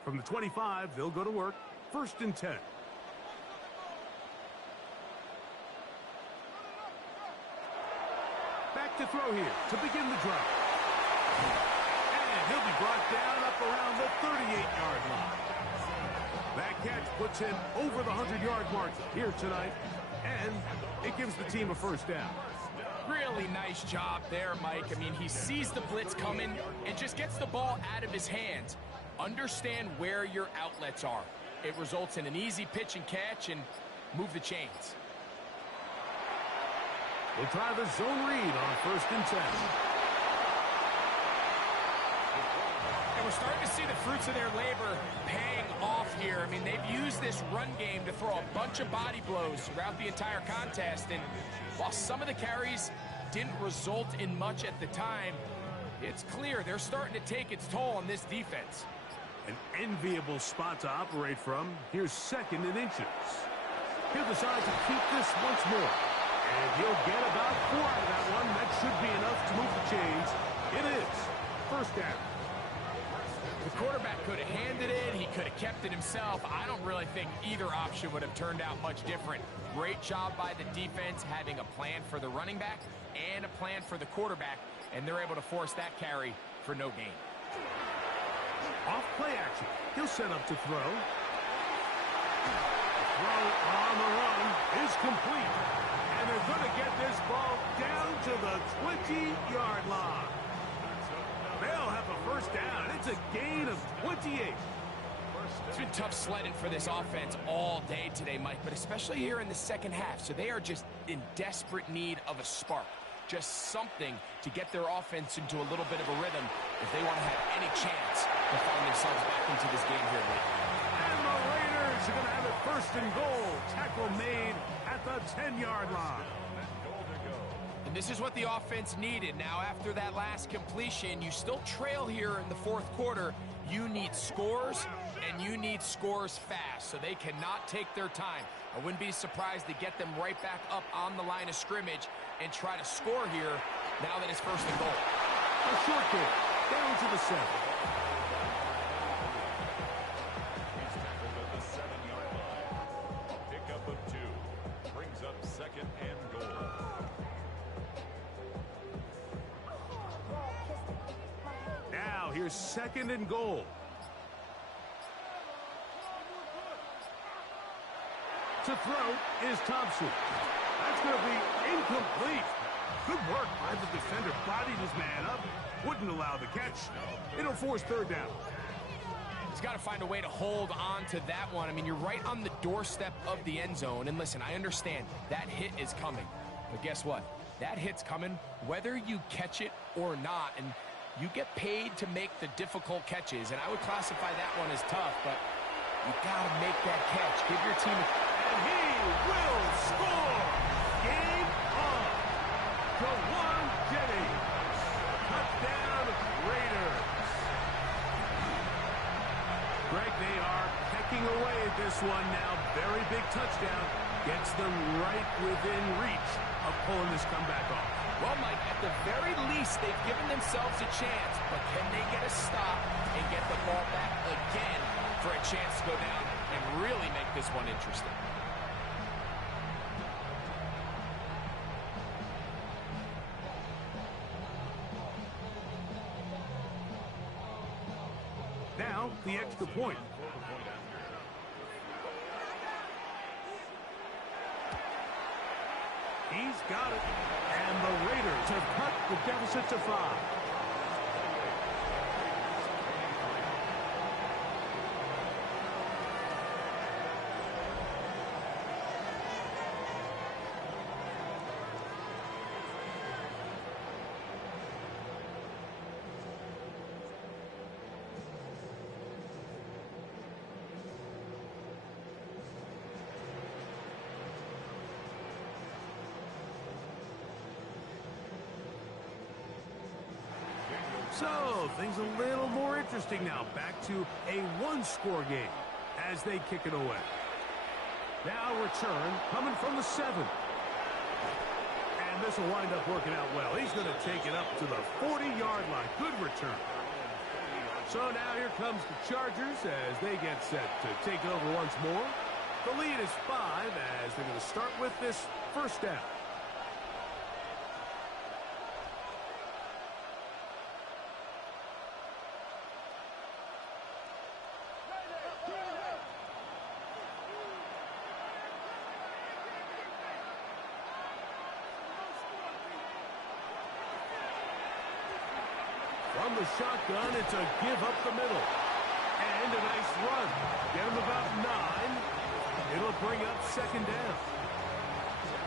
From the 25, they'll go to work. 1st and 10. Back to throw here to begin the drive. And he'll be brought down up around the 38-yard line. That catch puts him over the 100-yard mark here tonight, and it gives the team a 1st down. Really nice job there, Mike. I mean, he sees the blitz coming and just gets the ball out of his hands. Understand where your outlets are. It results in an easy pitch and catch and move the chains. We'll try the zone read on 1st and 10. And we're starting to see the fruits of their labor paying off here. I mean, they've used this run game to throw a bunch of body blows throughout the entire contest. And while some of the carries didn't result in much at the time, it's clear they're starting to take its toll on this defense. An enviable spot to operate from. Here's 2nd and inches. He'll decide to keep this once more. And he'll get about 4 out of that one. That should be enough to move the chains. It is 1st down. The quarterback could have handed it. He could have kept it himself. I don't really think either option would have turned out much different. Great job by the defense having a plan for the running back and a plan for the quarterback. And they're able to force that carry for no gain. Off play action. He'll set up to throw. Throw on the run is complete. And they're going to get this ball down to the 20-yard line. They'll have a 1st down. It's a gain of 28. It's been tough sledding for this offense all day today, Mike, but especially here in the 2nd half. So they are just in desperate need of a spark. Just something to get their offense into a little bit of a rhythm if they want to have any chance to find themselves back into this game here late. And the Raiders are going to have it 1st and goal. Tackle made at the 10-yard line. And this is what the offense needed. Now, after that last completion, you still trail here in the 4th quarter. You need scores, and you need scores fast, so they cannot take their time. I wouldn't be surprised to get them right back up on the line of scrimmage and try to score here now that it's 1st and goal. A short kick down to the 7. He's tackled at the 7-yard line. Pickup of 2. Brings up 2nd and goal. Now here's 2nd and goal. To throw is Thompson. That's going to be incomplete. Good work by the defender. Bodied his man up. Wouldn't allow the catch. It'll force 3rd down. He's got to find a way to hold on to that one. I mean, you're right on the doorstep of the end zone. And listen, I understand that hit is coming. But guess what? That hit's coming whether you catch it or not. And you get paid to make the difficult catches. And I would classify that one as tough, but you got to make that catch. Give your team And he will score. Game on. Jawan Jennings. Touchdown Raiders. Greg, they are pecking away at this one now. Very big touchdown. Gets them right within reach of pulling this comeback off. Well, Mike, at the very least, they've given themselves a chance, but can they get a stop and get the ball back again for a chance to go down and really make this one interesting? Now, the extra point. He's got it. And the Raiders have cut the deficit to 5. So, things a little more interesting now. Back to a one-score game as they kick it away. Now return coming from the 7. And this will wind up working out well. He's going to take it up to the 40-yard line. Good return. So now here comes the Chargers as they get set to take it over once more. The lead is 5 as they're going to start with this first down. From the shotgun, it's a give up the middle. And a nice run. Get him about 9. It'll bring up second down.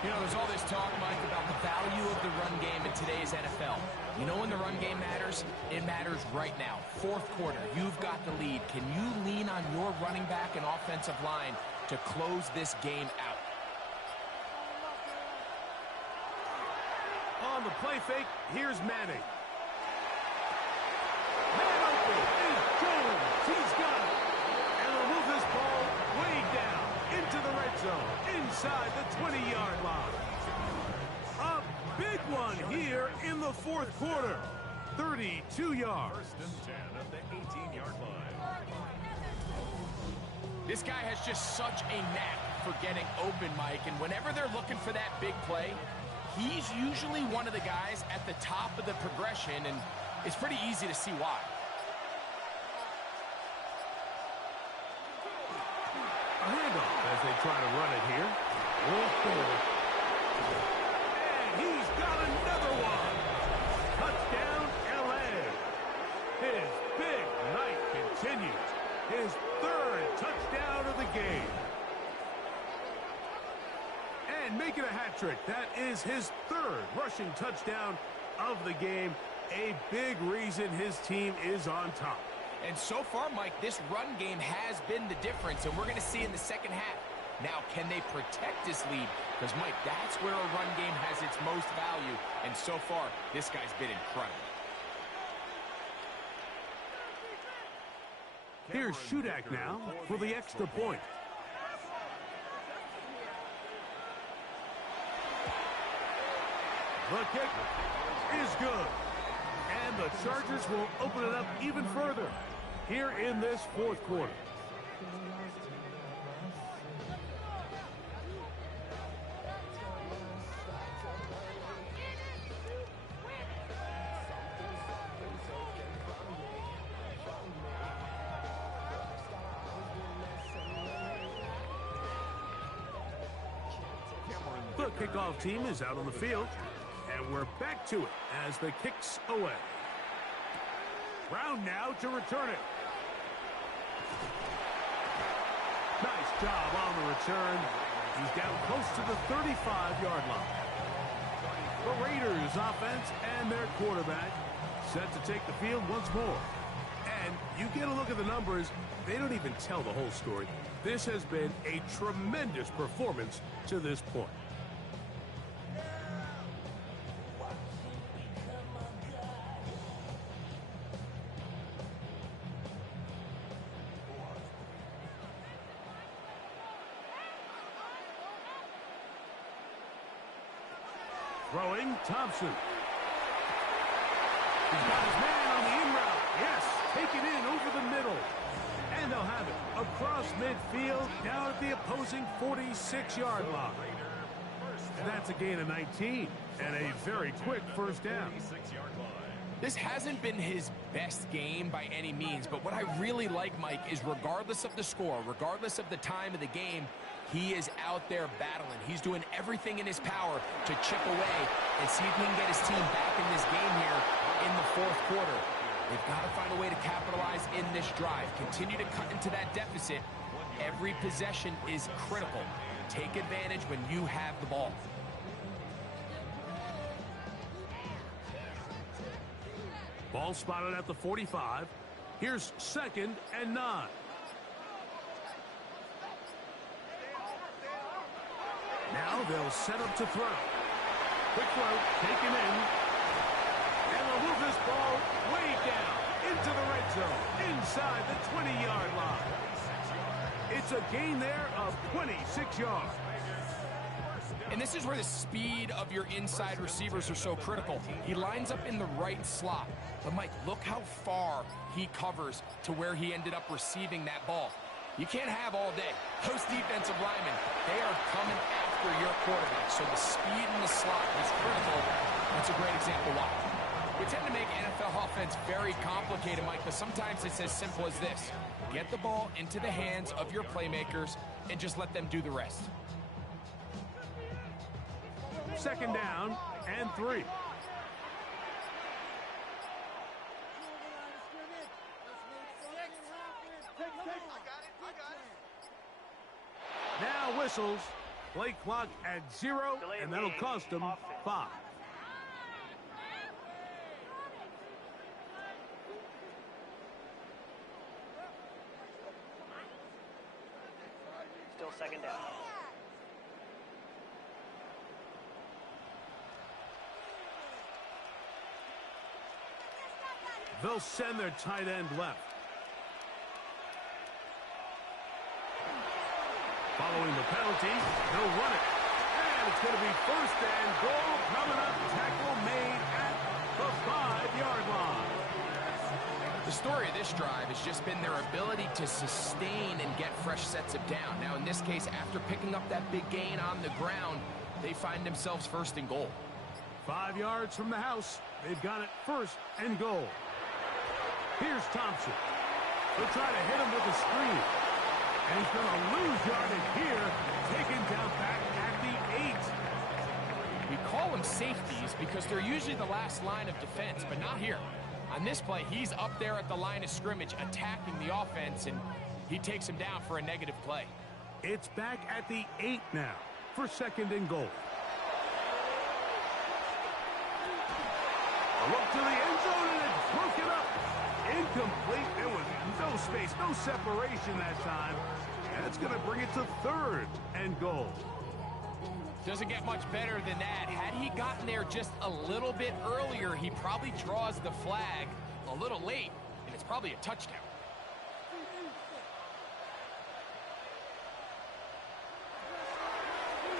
You know, there's all this talk, Mike, about the value of the run game in today's NFL. You know when the run game matters? It matters right now. Fourth quarter, you've got the lead. Can you lean on your running back and offensive line to close this game out? On the play fake, here's Manning. Man open is Jones. He's got it. And they'll move this ball way down into the red zone, inside the 20-yard line. A big one here in the fourth quarter. 32 yards. First and 10 at the 18-yard line. This guy has just such a knack for getting open, Mike, and whenever they're looking for that big play, he's usually one of the guys at the top of the progression, and it's pretty easy to see why. A handoff as they try to run it here. And he's got another one. Touchdown, L.A. His big night continues. His third touchdown of the game. And making a hat trick. That is his third rushing touchdown of the game. A big reason his team is on top. And so far, Mike, this run game has been the difference, and we're going to see in the second half. Now, can they protect this lead? Because, Mike, that's where a run game has its most value, and so far, this guy's been incredible. Here's Shudak now for the extra point. The kick is good. And the Chargers will open it up even further here in this fourth quarter. The kickoff team is out on the field. And we're back to it as the kick's away. Brown now to return it. Nice job on the return. He's down close to the 35-yard line. The Raiders offense and their quarterback set to take the field once more. And you get a look at the numbers, they don't even tell the whole story. This has been a tremendous performance to this point. Throwing, Thompson. He's got his man on the in route. Yes, taken in over the middle. And they'll have it across midfield down at the opposing 46-yard line. That's a gain of 19 and a very quick first down. This hasn't been his best game by any means, but what I really like, Mike, is regardless of the score, regardless of the time of the game, he is out there battling. He's doing everything in his power to chip away and see if he can get his team back in this game here in the fourth quarter. They've got to find a way to capitalize in this drive. Continue to cut into that deficit. Every possession is critical. Take advantage when you have the ball. Ball spotted at the 45. Here's 2nd and 9. Now they'll set up to throw. Quick throw, taken in. And they'll move this ball way down into the red zone, inside the 20-yard line. It's a gain there of 26 yards. And this is where the speed of your inside receivers are so critical. He lines up in the right slot. But, Mike, look how far he covers to where he ended up receiving that ball. You can't have all day. Those defensive linemen, they are coming after your quarterback. So the speed in the slot is critical. That's a great example why. We tend to make NFL offense very complicated, Mike, but sometimes it's as simple as this. Get the ball into the hands of your playmakers and just let them do the rest. 2nd down and 3. Now whistles. Play clock at 0, and that'll cost them 5. Still 2nd down. They'll send their tight end left. Following the penalty, they'll run it. And it's going to be 1st and goal coming up. Tackle made at the 5-yard line. The story of this drive has just been their ability to sustain and get fresh sets of down. Now, in this case, after picking up that big gain on the ground, they find themselves 1st and goal. 5 yards from the house. They've got it 1st and goal. Here's Thompson. They'll try to hit him with a screen. And he's going to lose yardage here. Taken down back at the 8. We call them safeties because they're usually the last line of defense, but not here. On this play, he's up there at the line of scrimmage attacking the offense, and he takes him down for a negative play. It's back at the 8 now for 2nd and goal. A look to the end zone, and it's broken up. Incomplete. There was no space, no separation that time. That's going to bring it to 3rd and goal. Doesn't get much better than that. Had he gotten there just a little bit earlier, he probably draws the flag a little late, and it's probably a touchdown.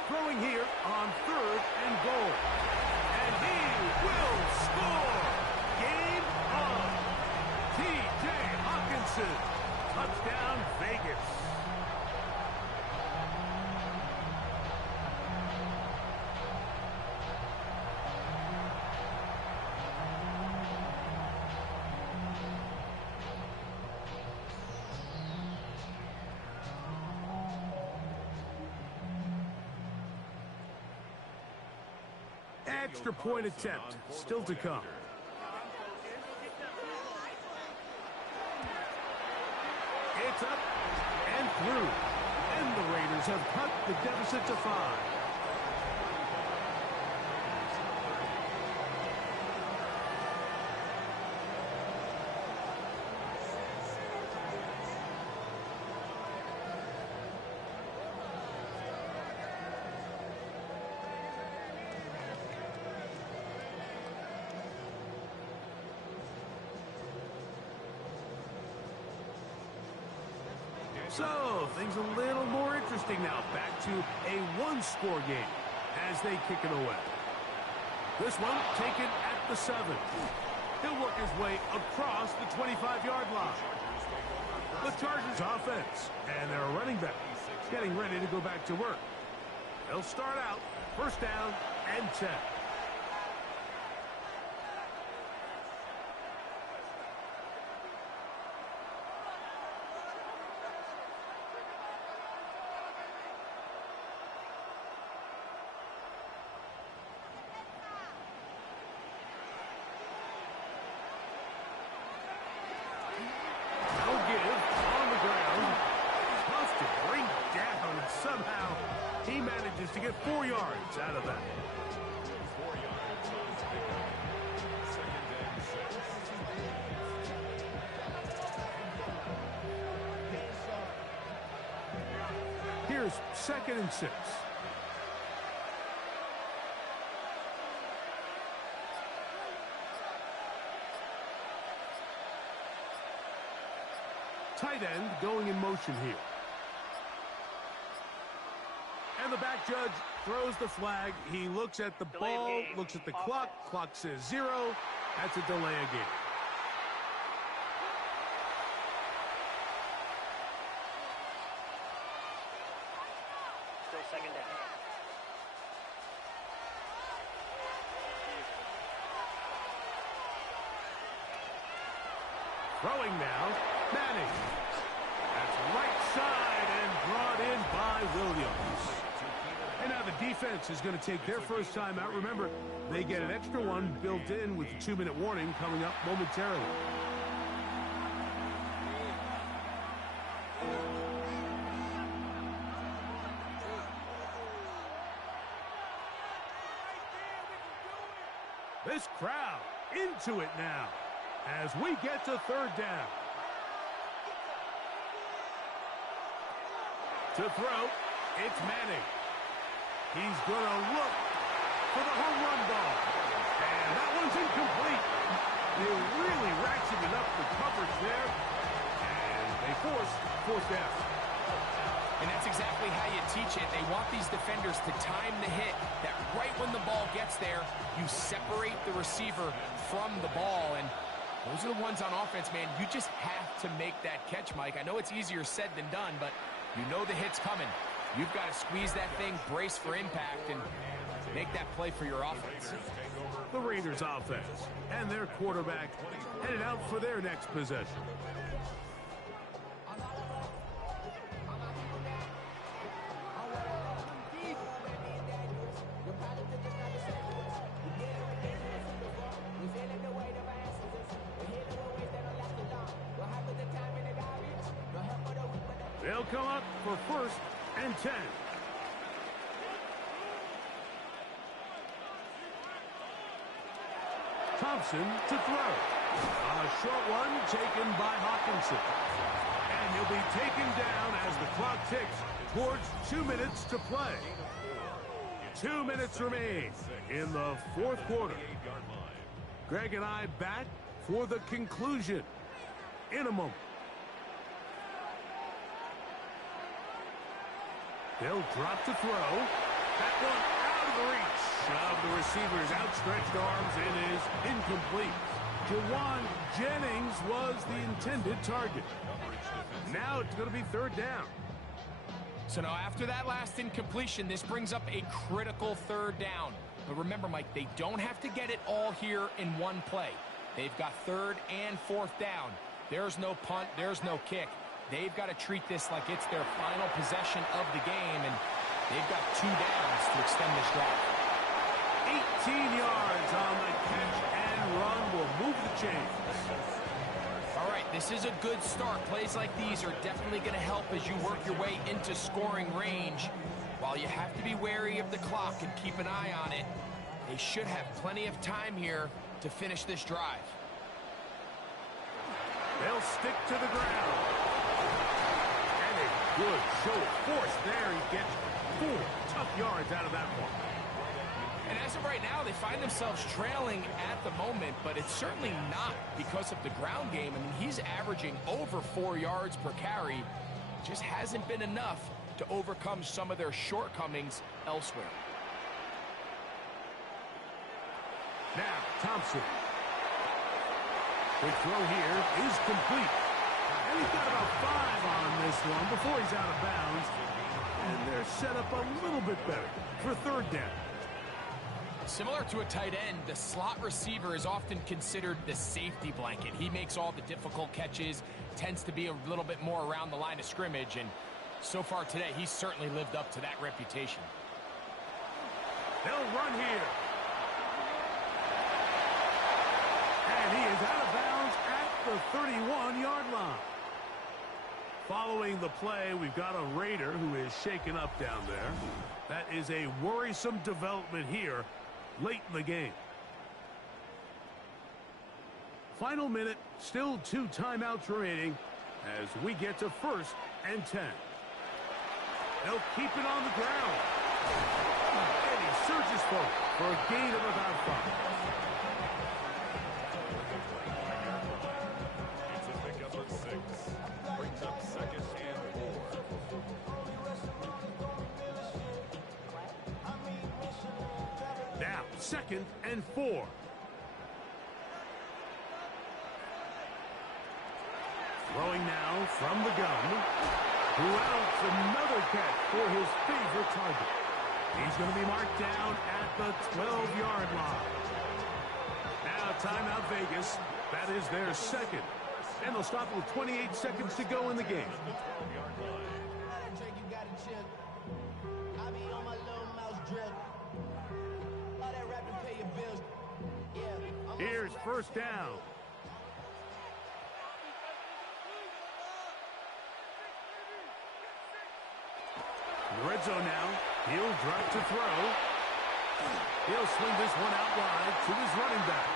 Throwing here on 3rd and goal. And he will score. Game on. T.J. Hawkinson. Touchdown, Vegas. Extra point attempt still to come. It's up and through. And the Raiders have cut the deficit to 5. So, things a little more interesting now. Back to a one-score game as they kick it away. This one taken at the 7. He'll work his way across the 25-yard line. The Chargers offense and their running back getting ready to go back to work. They'll start out first down and 10. Somehow, he manages to get 4 yards out of that. 4 yards on his pickup. Second and 6. Here's 2nd and 6. Tight end going in motion here. And the back judge throws the flag. He looks at the ball, looks at the clock. Clock says 0. That's a delay of game. Still second down. Throwing now, Manning. That's right side and brought in by Williams. And now the defense is going to take their first time out. Remember, they get an extra one built in with the 2-minute warning coming up momentarily. This crowd into it now as we get to 3rd down. To throw, it's Manning. He's going to look for the home run ball. And that one's incomplete. They really ratcheted up the coverage there. And they force 4th down. And that's exactly how you teach it. They want these defenders to time the hit, that right when the ball gets there, you separate the receiver from the ball. And those are the ones on offense, man. You just have to make that catch, Mike. I know it's easier said than done, but you know the hit's coming. You've got to squeeze that thing, brace for impact, and make that play for your offense. The Raiders offense and their quarterback headed out for their next possession. They'll come up for 1st and 10. Thompson to throw. A short one taken by Hawkinson. And he'll be taken down as the clock ticks towards 2 minutes to play. 2 minutes remain in the 4th quarter. Greg and I back for the conclusion in a moment. They'll drop to throw. That one out of the reach of the receiver's outstretched arms and is incomplete. Jawan Jennings was the intended target. Now it's going to be 3rd down. So now after that last incompletion, this brings up a critical 3rd down. But remember, Mike, they don't have to get it all here in one play. They've got 3rd and 4th down. There's no punt. There's no kick. They've got to treat this like it's their final possession of the game, and they've got 2 downs to extend this drive. 18 yards on the catch and run will move the chains. All right, this is a good start. Plays like these are definitely going to help as you work your way into scoring range. While you have to be wary of the clock and keep an eye on it, they should have plenty of time here to finish this drive. They'll stick to the ground. And a good show of force there. He gets 4 tough yards out of that one. And as of right now, they find themselves trailing at the moment, but it's certainly not because of the ground game. I mean, he's averaging over 4 yards per carry. Just hasn't been enough to overcome some of their shortcomings elsewhere. Now, Thompson. The throw here is complete. And he's got about 5 on this one before he's out of bounds. And they're set up a little bit better for third down. Similar to a tight end, the slot receiver is often considered the safety blanket. He makes all the difficult catches, tends to be a little bit more around the line of scrimmage, and so far today, he's certainly lived up to that reputation. They'll run here. And he is out of bounds at the 31-yard line. Following the play, we've got a Raider who is shaken up down there. That is a worrisome development here late in the game. Final minute, still 2 timeouts remaining as we get to 1st and 10. They'll keep it on the ground. And he surges forward for a gain of about 5. It's a pickup of 6. Brings up 2nd and 4. Now, 2nd and 4. Throwing now from the gun. Who else? Another catch for his favorite target. He's going to be marked down at the 12-yard line. Now, timeout Vegas. That is their 2nd. And they'll stop with 28 seconds to go in the game. Here's 1st down. Red zone now. He'll drop to throw. He'll swing this one out wide to his running back.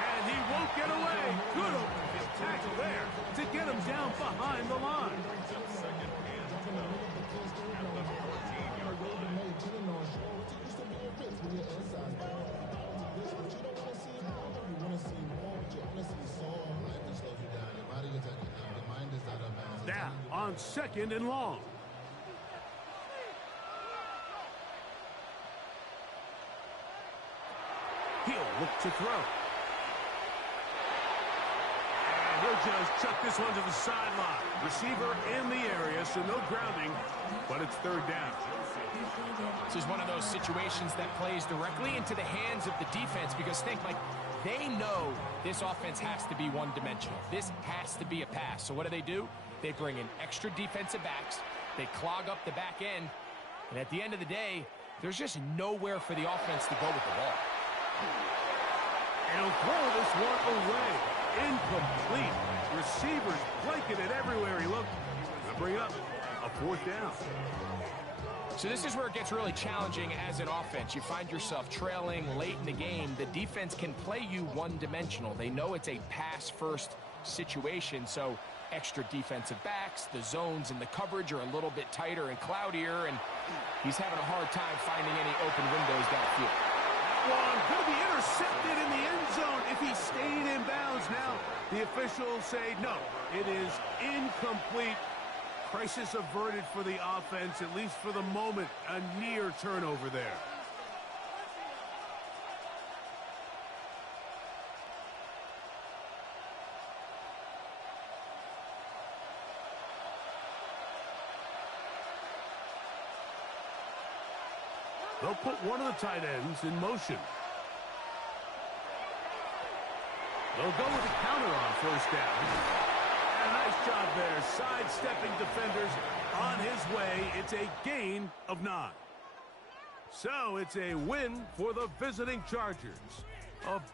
And he won't get away. Good open field tackle there to get him down behind the line. Now on 2nd and long. He'll look to throw. And he'll just chuck this one to the sideline. Receiver in the area, so no grounding, but it's 3rd down. This is one of those situations that plays directly into the hands of the defense because think, like, they know this offense has to be one-dimensional. This has to be a pass. So what do? They bring in extra defensive backs. They clog up the back end. And at the end of the day, there's just nowhere for the offense to go with the ball. And he'll throw this one away. Incomplete. Receivers blanketed everywhere he looked. They'll bring up a 4th down. So this is where it gets really challenging as an offense. You find yourself trailing late in the game. The defense can play you one-dimensional. They know it's a pass-first situation, so extra defensive backs, the zones and the coverage are a little bit tighter and cloudier, and he's having a hard time finding any open windows downfield. One could be intercepted in the end zone if he stayed in bounds. Now the officials say no, it is incomplete. Crisis averted for the offense, at least for the moment. A near turnover there. They'll put one of the tight ends in motion. They'll go with a counter on 1st down. And a nice job there, sidestepping defenders on his way. It's a gain of 9. So it's a win for the visiting Chargers. A